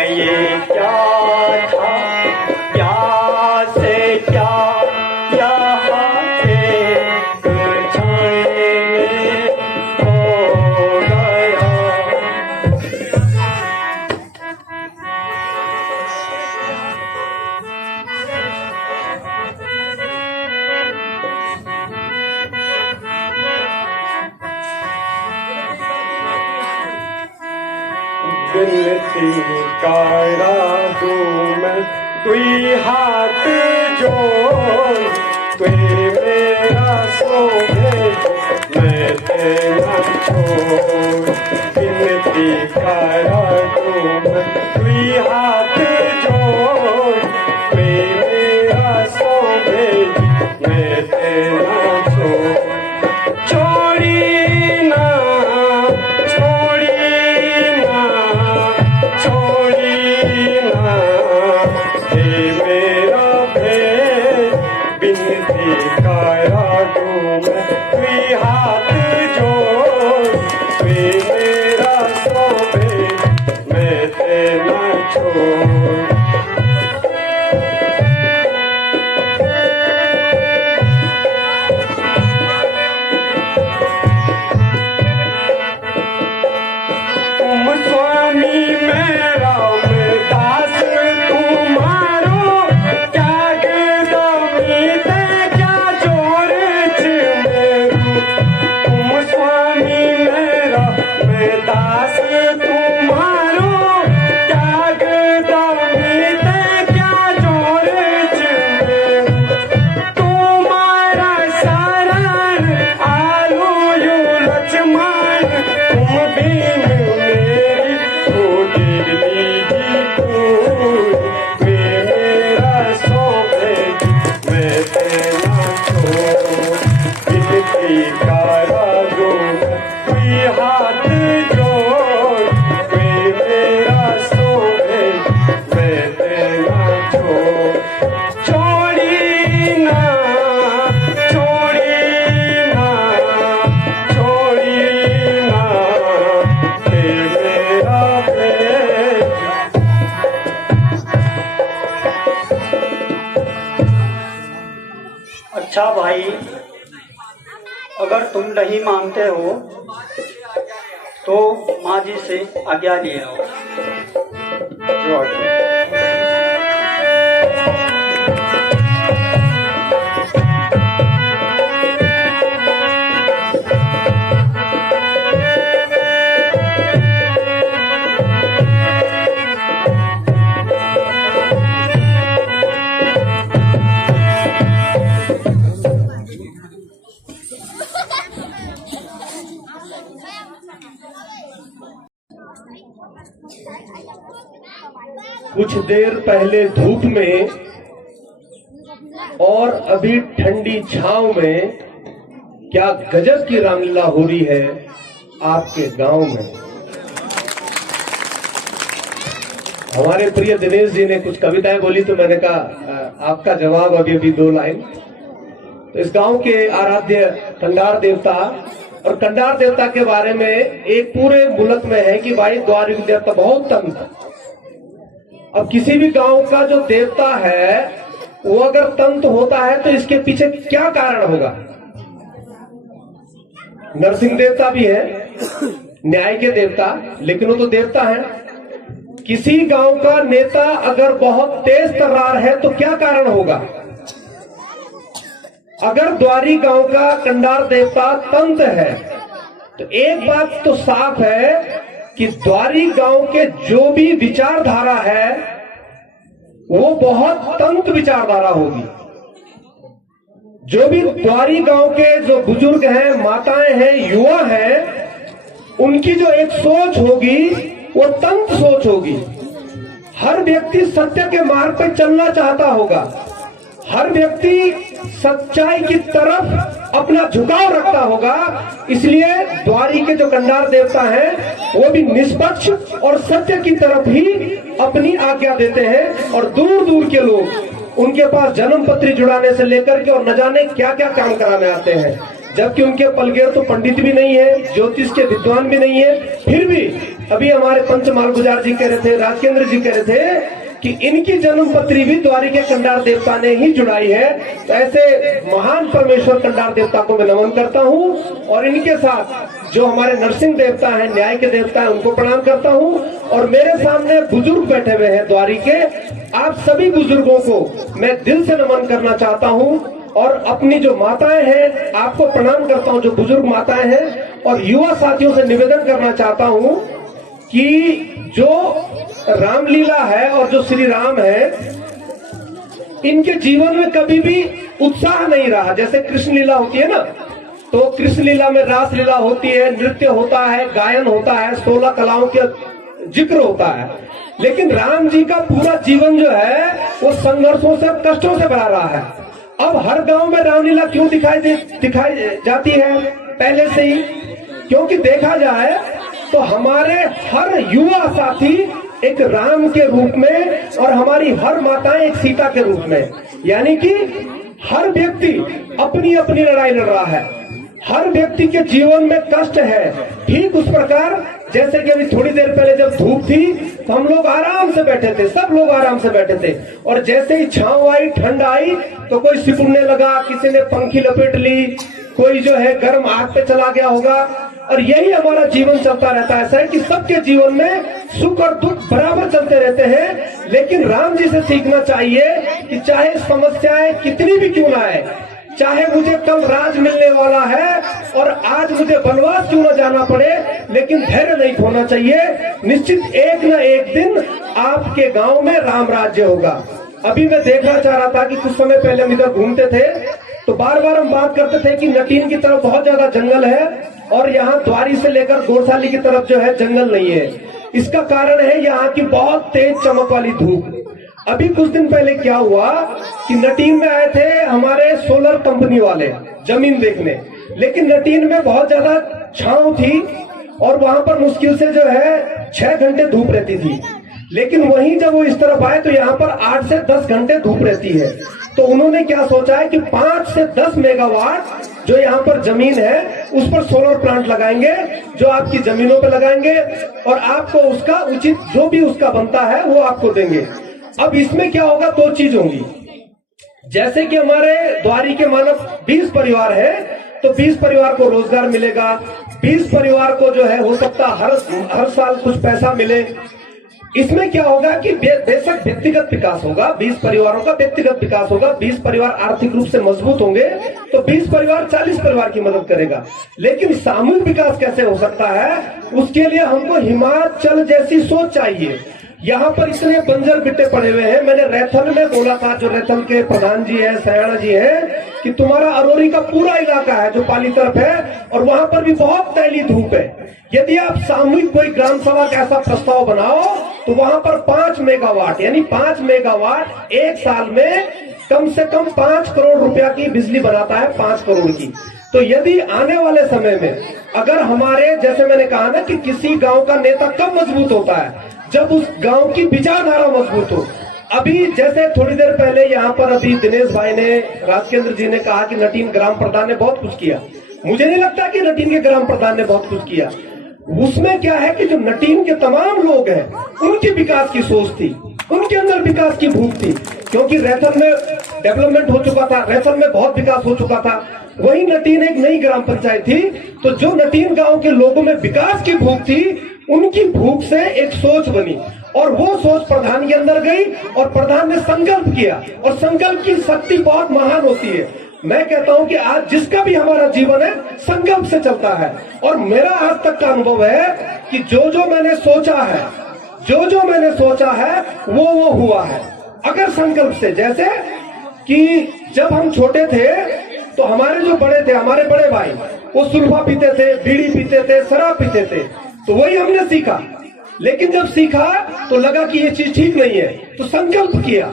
ये क्या था, क्या से क्या यहाँ एक क्षण में हो गया। विनती करा दूं मैं तुई हाथ जोड़, तुई मेरा सोहे मैं तेरा छोड़। विनती करा दूं मैं तुई हाथ जोड़, तुई मेरा सोहे मैं तेरा छोड़। छोड़ी ना, छोड़ी ना, छोड़ी ना, हे मेरा भेद। विनती करा दूं मैं तुई हाथ जोड़, तुई मेरा सोहे मैं तेरा छोड़। तुम स्वामी मेरा मैं दास तुम्हारो, त्याग दमी ते क्या जोर मेरू। तुम स्वामी मेरा मैं दास तुम्हारो, त्याग दमी ते क्या जोर मेरू। तुम्हारा शरण अच्छा भाई, अगर तुम नहीं मानते हो तो माँ जी से आज्ञा ले आओ। जो आज्ञा। कुछ देर पहले धूप में और अभी ठंडी छांव में क्या गजब की रामलीला हो रही है आपके गांव में। हमारे प्रिय दिनेश जी ने कुछ कविताएं बोली तो मैंने कहा आपका जवाब अभी अभी 2 लाइन। तो इस गांव के आराध्य कंडार देवता और कंडार देवता के बारे में एक पूरे मुल्क में है कि भाई द्वारिक देवता बहुत तंत्र। अब किसी भी गांव का जो देवता है वो अगर तंत्र होता है तो इसके पीछे क्या कारण होगा। नरसिंह देवता भी है, न्याय के देवता, लेकिन वो तो देवता है। किसी गांव का नेता अगर बहुत तेज तर्रार है तो क्या कारण होगा। अगर द्वारी गांव का कंडार देवता तंत्र है तो एक बात तो साफ है कि द्वारी गांव के जो भी विचारधारा है वो बहुत तंत्र विचारधारा होगी। जो भी द्वारी गांव के जो बुजुर्ग हैं, माताएं हैं, युवा हैं, उनकी जो एक सोच होगी वो तंत्र सोच होगी। हर व्यक्ति सत्य के मार्ग पर चलना चाहता होगा, हर व्यक्ति सच्चाई की तरफ अपना झुकाव रखता होगा। इसलिए द्वारी के जो कंडार देवता हैं वो भी निष्पक्ष और सत्य की तरफ ही अपनी आज्ञा देते हैं। और दूर दूर के लोग उनके पास जन्म पत्री जुड़ाने से लेकर के और न जाने क्या क्या काम कराने आते हैं, जबकि उनके पलगेर तो पंडित भी नहीं है, ज्योतिष के विद्वान भी नहीं है। फिर भी अभी हमारे पंच मालगुजार जी कह रहे थे, राजकेंद्र जी कह रहे थे कि इनकी जन्म पत्री भी द्वारी के कंडार देवता ने ही जुड़ाई है। तो ऐसे महान परमेश्वर कंडार देवता को मैं नमन करता हूँ और इनके साथ जो हमारे नरसिंह देवता हैं, न्याय के देवता हैं, उनको प्रणाम करता हूँ। और मेरे सामने बुजुर्ग बैठे हुए हैं द्वारी के, आप सभी बुजुर्गों को मैं दिल से नमन करना चाहता हूँ। और अपनी जो माताएं हैं आपको प्रणाम करता हूँ, जो बुजुर्ग माताएं हैं। और युवा साथियों से निवेदन करना चाहता हूँ कि जो रामलीला है और जो श्री राम है, इनके जीवन में कभी भी उत्साह नहीं रहा। जैसे कृष्ण लीला होती है ना, तो कृष्ण लीला में रास लीला होती है, नृत्य होता है, गायन होता है, 16 कलाओं के जिक्र होता है। लेकिन राम जी का पूरा जीवन जो है वो संघर्षों से, कष्टों से भरा रहा है। अब हर गांव में रामलीला क्यों दिखाई जाती है पहले से ही, क्योंकि देखा जाए तो हमारे हर युवा साथी एक राम के रूप में और हमारी हर माताएं एक सीता के रूप में, यानी कि हर व्यक्ति अपनी अपनी लड़ाई लड़ रहा है। हर व्यक्ति के जीवन में कष्ट है। ठीक उस प्रकार जैसे कि अभी थोड़ी देर पहले जब धूप थी तो हम लोग आराम से बैठे थे, सब लोग आराम से बैठे थे। और जैसे ही छांव आई, ठंड आई, तो कोई सिकुड़ने लगा, किसी ने पंखी लपेट ली, कोई जो है गर्म आग पे चला गया होगा। और यही हमारा जीवन चलता रहता है। ऐसा है कि सबके जीवन में सुख और दुख बराबर चलते रहते हैं। लेकिन राम जी से सीखना चाहिए कि चाहे समस्याएं कितनी भी क्यों ना आए, चाहे मुझे कल राज मिलने वाला है और आज मुझे वनवास क्यों न जाना पड़े, लेकिन धैर्य नहीं खोना चाहिए। निश्चित एक न एक दिन आपके गांव में राम राज्य होगा। अभी मैं देखना चाह रहा था कि कुछ समय पहले हम इधर घूमते थे तो बार बार हम बात करते थे कि नटीन की तरफ बहुत ज्यादा जंगल है और यहाँ द्वारी से लेकर गोरसाली की तरफ जो है जंगल नहीं है। इसका कारण है यहाँ की बहुत तेज चमक वाली धूप। अभी कुछ दिन पहले क्या हुआ कि नटीन में आए थे हमारे सोलर कंपनी वाले जमीन देखने, लेकिन नटीन में बहुत ज्यादा छांव थी और वहां पर मुश्किल से जो है 6 घंटे धूप रहती थी। लेकिन वहीं जब वो इस तरफ आए तो यहाँ पर 8 से 10 घंटे धूप रहती है। तो उन्होंने क्या सोचा है कि 5 से 10 मेगावाट जो यहाँ पर जमीन है उस पर सोलर प्लांट लगाएंगे, जो आपकी जमीनों पे लगाएंगे और आपको उसका उचित जो भी उसका बनता है वो आपको देंगे। अब इसमें क्या होगा, 2 चीज होंगी। जैसे कि हमारे द्वारी के मानव 20 परिवार है, तो 20 परिवार को रोजगार मिलेगा, 20 परिवार को जो है हो सकता हर साल कुछ पैसा मिले। इसमें क्या होगा कि बेशक व्यक्तिगत विकास होगा, 20 परिवारों का व्यक्तिगत विकास होगा, 20 परिवार आर्थिक रूप से मजबूत होंगे तो 20 परिवार 40 परिवार की मदद करेगा। लेकिन सामूहिक विकास कैसे हो सकता है, उसके लिए हमको हिमाचल जैसी सोच चाहिए। यहाँ पर इतने बंजर बिट्टे पड़े हुए हैं। मैंने रैथल में बोला था, जो रैथल के प्रधान जी हैं, सयाना जी हैं, कि तुम्हारा अरोरी का पूरा इलाका है जो पाली तरफ है, और वहां पर भी बहुत तैली धूप है। यदि आप सामूहिक कोई ग्राम सभा का ऐसा प्रस्ताव बनाओ तो वहां पर 5 मेगावाट यानी 5 मेगावाट एक साल में कम से कम 5 करोड़ रुपया की बिजली बनाता है, 5 करोड़ की। तो यदि आने वाले समय में अगर हमारे, जैसे मैंने कहा ना कि किसी गांव का नेता कब मजबूत होता है, जब उस गांव की विचारधारा मजबूत हो। अभी जैसे थोड़ी देर पहले यहाँ पर अभी दिनेश भाई ने, राजकेंद्र जी ने कहा कि नटीन ग्राम प्रधान ने बहुत कुछ किया। मुझे नहीं लगता कि नटीन के ग्राम प्रधान ने बहुत कुछ किया। उसमें क्या है कि जो नटीन के तमाम लोग हैं उनकी विकास की सोच थी, उनके अंदर विकास की भूख थी, क्योंकि रैथल में डेवलपमेंट हो चुका था, रैथल में बहुत विकास हो चुका था। वही नटीन एक नई ग्राम पंचायत थी, तो जो नटीन गांव के लोगों में विकास की भूख थी, उनकी भूख से एक सोच बनी और वो सोच प्रधान के अंदर गई और प्रधान ने संकल्प किया, और संकल्प की शक्ति बहुत महान होती है। मैं कहता हूं कि आज जिसका भी हमारा जीवन है संकल्प से चलता है, और मेरा आज तक का अनुभव है कि जो मैंने सोचा है, जो मैंने सोचा है वो हुआ है, अगर संकल्प से। जैसे कि जब हम छोटे थे तो हमारे जो बड़े थे, हमारे बड़े भाई, वो सुल्फा पीते थे, बीड़ी पीते थे, शराब पीते थे, तो वही हमने सीखा। लेकिन जब सीखा तो लगा कि ये चीज ठीक नहीं है, तो संकल्प किया।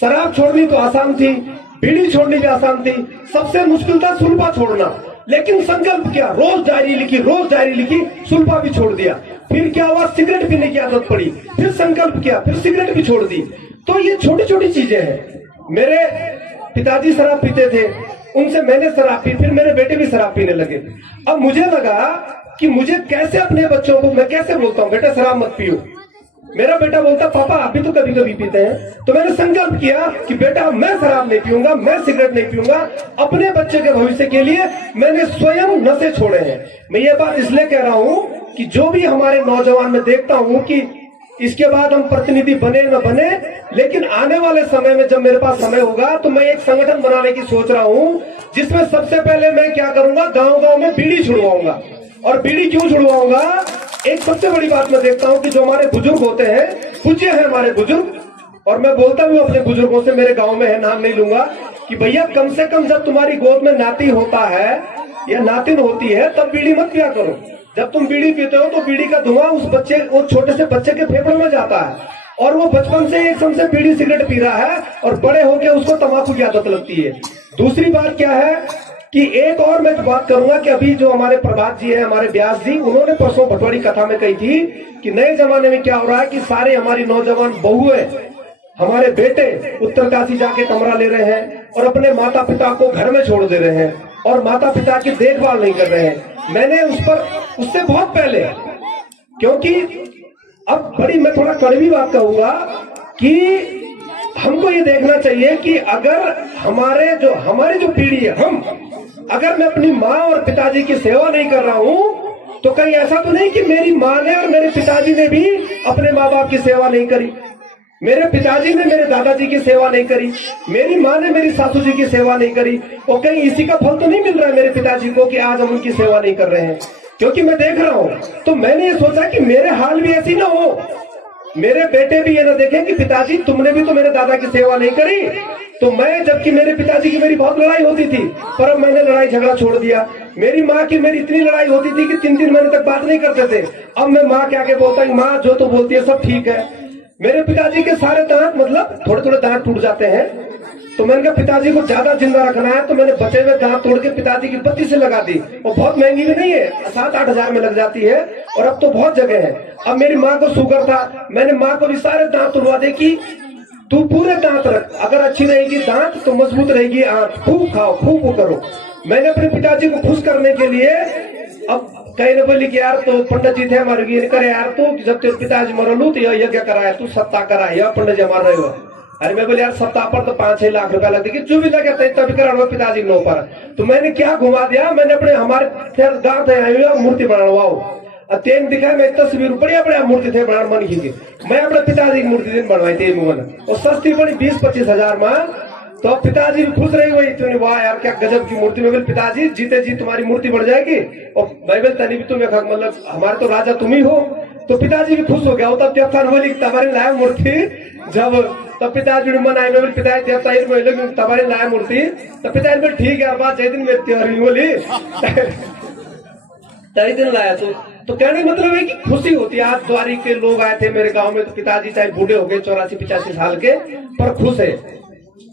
शराब छोड़नी तो आसान थी, बीड़ी छोड़नी भी आसान थी, सबसे मुश्किल था सुल्फा छोड़ना। लेकिन संकल्प किया, रोज डायरी लिखी, सुल्फा भी छोड़ दिया। फिर क्या हुआ, सिगरेट पीने की आदत पड़ी, फिर संकल्प किया, फिर सिगरेट भी छोड़ दी। तो ये छोटी छोटी चीजें हैं। मेरे पिताजी शराब पीते थे, उनसे मैंने शराब पी, फिर मेरे बेटे भी शराब पीने लगे। अब मुझे लगा कि मुझे कैसे अपने बच्चों को, मैं कैसे बोलता हूँ बेटा शराब मत पियो, मेरा बेटा बोलता पापा आप भी तो कभी कभी पीते हैं। तो मैंने संकल्प किया कि बेटा मैं शराब नहीं पीऊंगा, मैं सिगरेट नहीं पीऊंगा। अपने बच्चे के भविष्य के लिए मैंने स्वयं नशे छोड़े हैं। मैं ये बात इसलिए कह रहा हूँ कि जो भी हमारे नौजवान में देखता हूँ कि इसके बाद हम प्रतिनिधि बने न बने, लेकिन आने वाले समय में जब मेरे पास समय होगा तो मैं एक संगठन बनाने की सोच रहा हूँ, जिसमें सबसे पहले मैं क्या करूंगा, गांव गांव में बीड़ी छुड़वाऊंगा। और बीड़ी क्यों छुड़वाऊंगा, एक सबसे बड़ी बात मैं देखता हूँ कि जो हमारे बुजुर्ग होते हैं, पूज्य है हमारे बुजुर्ग, और मैं बोलता हूँ अपने बुजुर्गों से, मेरे गांव में है, नाम नहीं लूंगा, कि भैया कम से कम जब तुम्हारी गोद में नाती होता है या नातिन होती है तब बीड़ी मत पिया करो। जब तुम बीड़ी पीते हो तो बीड़ी का धुआं उस बच्चे, वो छोटे से बच्चे के फेफड़ों में जाता है, और वो बचपन से एक से बीड़ी सिगरेट पी रहा है और बड़े होके उसको तंबाकू की आदत लगती है। दूसरी बात क्या है कि एक और मैं बात करूंगा कि अभी जो हमारे प्रभात जी है, हमारे व्यास जी, उन्होंने परसों भटवाड़ी कथा में कही थी कि नए जमाने में क्या हो रहा है कि सारे हमारी नौजवान बहुएं, हमारे बेटे उत्तरकाशी जाके कमरा ले रहे हैं और अपने माता पिता को घर में छोड़ दे रहे हैं और माता पिता की देखभाल नहीं कर रहे हैं। मैंने उससे बहुत पहले, क्योंकि अब बड़ी मैं थोड़ा कड़वी बात कहूंगा कि हमको ये देखना चाहिए कि अगर हमारी जो पीढ़ी है, अगर मैं अपनी माँ और पिताजी की सेवा नहीं कर रहा हूँ तो कहीं ऐसा तो नहीं कि मेरी माँ ने और मेरे पिताजी ने भी अपने माँ बाप की सेवा नहीं करी, मेरे पिताजी ने मेरे दादाजी की सेवा नहीं करी, मेरी माँ ने मेरी सासू जी की सेवा नहीं करी, और कहीं इसी का फल तो नहीं मिल रहा है मेरे पिताजी को कि आज हम उनकी सेवा नहीं कर रहे हैं। क्योंकि मैं देख रहा हूँ, तो मैंने ये सोचा कि मेरे हाल भी ऐसी ना हो, मेरे बेटे भी ये ना देखें कि पिताजी तुमने भी तो मेरे दादा की सेवा नहीं करी। तो मैं, जबकि मेरे पिताजी की मेरी बहुत लड़ाई होती थी, पर अब मैंने लड़ाई झगड़ा छोड़ दिया। मेरी माँ की मेरी इतनी लड़ाई होती थी कि 3 महीने तक बात नहीं करते थे। अब मैं माँ के आगे बोलता हूँ, माँ जो तो बोलती है सब ठीक है। मेरे पिताजी के सारे दांत, मतलब थोड़े थोड़े दांत टूट जाते हैं, तो मैंने कहा पिताजी को ज्यादा जिंदा रखना है, तो मैंने बचे हुए दांत तोड़ के पिताजी की बत्ती से लगा दी। वो बहुत महंगी भी नहीं है, 7-8 हजार में लग जाती है, और अब तो बहुत जगह है। अब मेरी माँ को शुगर था, मैंने माँ को भी सारे दांत तुड़वा दे कि तू पूरे दांत रख, अगर अच्छी रहेगी दांत तो मजबूत रहेगी आंत, खूब खाओ, खूब करो। मैंने अपने पिताजी को खुश करने के लिए, अब कहीं ने बोली कि यार तो पंडित जी थे हमारे, करे यार तू जब तेरे पिताजी मरलू तो यह यज्ञ कराया, तू सत्ता कराया, पंडित जी मार रहे हो। अरे मैं बोले यार सप्ताह पर तो 5-6 लाख रुपया लगता है, जो भी लगे तभी कराना पिताजी नो पर। तो मैंने क्या घुमा दिया, मैंने अपने हमारे फिर गाँव थे मूर्ति बनवाओ तेन दिखा, मैं तस्वीर बढ़िया बढ़िया मूर्ति थे बना मन की मैं अपने पिताजी की मूर्ति दिन बनवाई थी मुगन, और सस्ती पड़ी 20-25 हजार में। तो पिताजी भी खुश रही हुई, तूने वाह यार क्या गजब की मूर्ति। मैं पिताजी जीते जी तुम्हारी मूर्ति बढ़ जाएगी, और बाइबल तनी भी तुम्हें मतलब हमारे तो राजा तुम ही हो। तो पिताजी भी खुश हो गया। तब देवता बोली तुम्हारी लाया मूर्ति, जब तब पिताजी ने मनाई, मैं पिताजी देवता तुम्हारी लाया मूर्ति। तो पिताजी बोले ठीक है बात जय दिन में त्योहारी बोली तय दिन लाया। तो कहने का मतलब है कि खुशी होती है। आज द्वारी के लोग आए थे मेरे गांव में, तो पिताजी चाहे बूढ़े हो गए 84-85 साल के, पर खुश है।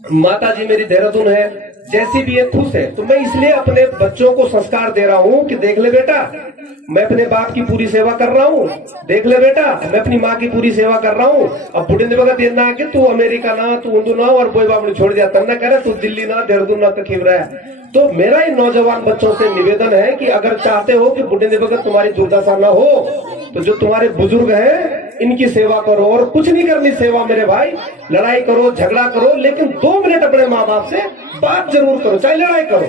माता जी मेरी देहरादून है, जैसी भी है खुश है। तो मैं इसलिए अपने बच्चों को संस्कार दे रहा हूँ कि देख ले बेटा मैं अपने बाप की पूरी सेवा कर रहा हूँ, देख ले बेटा मैं अपनी माँ की पूरी सेवा कर रहा हूँ। अब बुढ़े ने बगत ये ना कि तू अमेरिका ना, तू उर्दू ना और बोई बाप ने छोड़ दिया तब ना करे, तू दिल्ली ना देहरादून ना कखीम रहा है। तो मेरा ही नौजवान बच्चों से निवेदन है कि अगर चाहते हो कि बुढ़े ने बगत तुम्हारी दुर्दशा ना हो, तो जो तुम्हारे बुजुर्ग हैं इनकी सेवा करो। और कुछ नहीं करनी सेवा मेरे भाई, लड़ाई करो झगड़ा करो, लेकिन 2 मिनट अपने माँ बाप से बात जरूर करो, चाहे लड़ाई करो,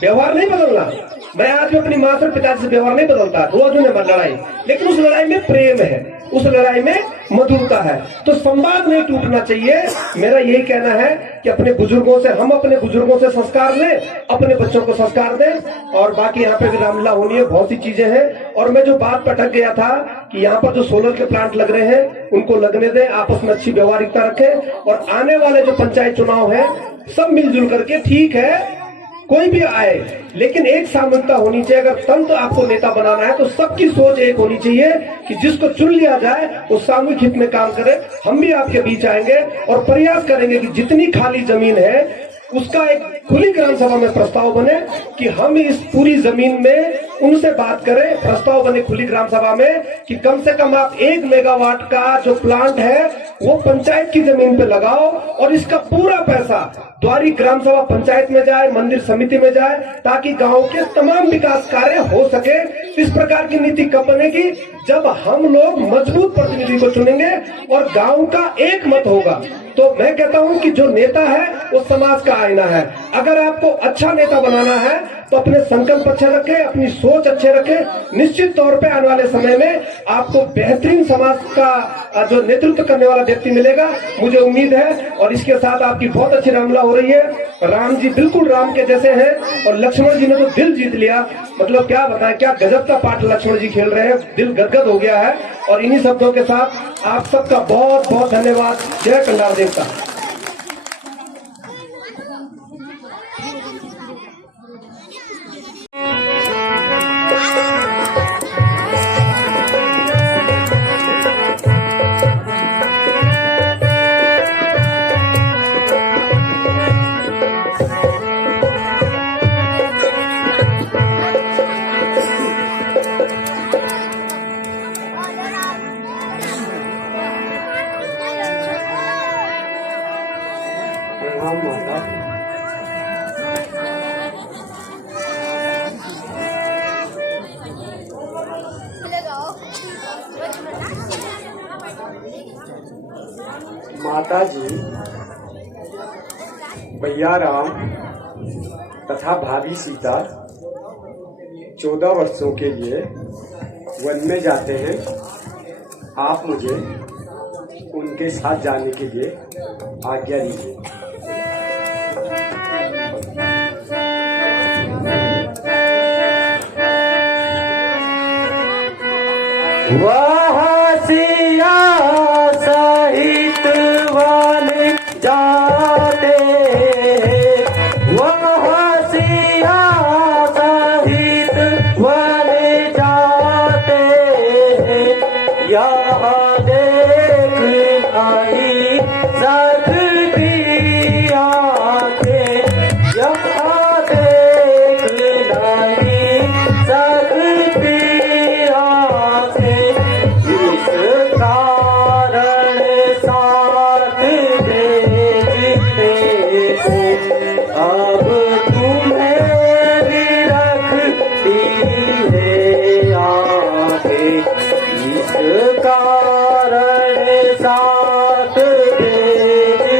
व्यवहार नहीं बदलना। मैं आज भी अपनी माँ से पिताजी से व्यवहार नहीं बदलता, रोज उन्हें लड़ाई, लेकिन उस लड़ाई में प्रेम है, उस लड़ाई में मधुरता है। तो संवाद नहीं टूटना चाहिए। मेरा यही कहना है कि अपने बुजुर्गों से, हम अपने बुजुर्गों से संस्कार लें, अपने बच्चों को संस्कार दें। और बाकी यहाँ पे भी रामलीला होनी है, बहुत सी चीजें हैं। और मैं जो बात पटक गया था कि यहाँ पर जो सोलर के प्लांट लग रहे हैं उनको लगने दें, आपस में अच्छी व्यवहारिकता रखें। और आने वाले जो पंचायत चुनाव है सब मिलजुल करके, ठीक है कोई भी आए, लेकिन एक सामूहिकता होनी चाहिए। अगर तंत्र आपको नेता बनाना है तो सबकी सोच एक होनी चाहिए कि जिसको चुन लिया जाए वो सामूहिक हित में काम करे। हम भी आपके बीच आएंगे और प्रयास करेंगे कि जितनी खाली जमीन है उसका एक खुली ग्राम सभा में प्रस्ताव बने कि हम इस पूरी जमीन में उनसे बात करें। प्रस्ताव बने खुली ग्राम सभा में कि कम से कम आप 1 मेगावाट का जो प्लांट है वो पंचायत की जमीन पे लगाओ, और इसका पूरा पैसा द्वारी ग्राम सभा पंचायत में जाए, मंदिर समिति में जाए, ताकि गांव के तमाम विकास कार्य हो सके। इस प्रकार की नीति कब बनेगी? जब हम लोग मजबूत प्रतिनिधि को चुनेंगे और गांव का एक मत होगा। तो मैं कहता हूं कि जो नेता है वो समाज का आईना है। अगर आपको अच्छा नेता बनाना है तो अपने संकल्प अच्छे रखें, अपनी सोच अच्छे रखें। निश्चित तौर पे आने वाले समय में आपको बेहतरीन समाज का जो नेतृत्व करने वाला व्यक्ति मिलेगा, मुझे उम्मीद है। और इसके साथ आपकी बहुत अच्छी रामलीला हो रही है। राम जी बिल्कुल राम के जैसे हैं, और लक्ष्मण जी ने तो दिल जीत लिया। मतलब क्या बताएं, क्या गजब का पाठ लक्ष्मण जी खेल रहे हैं, दिल गदगद हो गया है। और इन्हीं शब्दों के साथ आप सबका बहुत बहुत धन्यवाद। जय कंडार देवता। माता जी, भैया राम तथा भाभी सीता 14 वर्षों के लिए वन में जाते हैं। आप मुझे उनके साथ जाने के लिए आज्ञा दीजिए। वह सिया सहित वन जाते हैं, वह सिया सहित वन जाते हैं। यह देख नहीं सकती आँखें, यह देख नहीं सकती आँखें। इस कारण साथ भेजते थे, अब तुम्हें भी रखती है आँखें। इस कारण साथ भेजते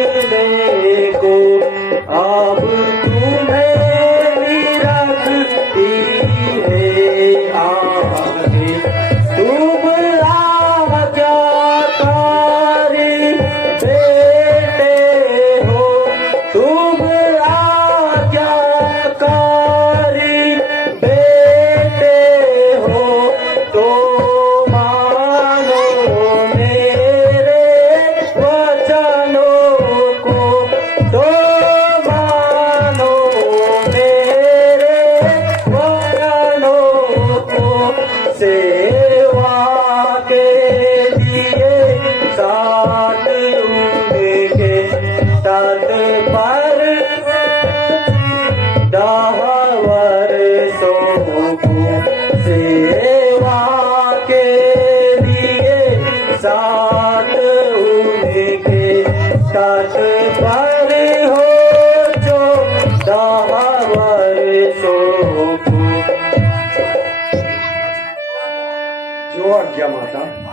साथ उनके तट पर हो जो 10 वर्षों को। जो आज्ञा माता।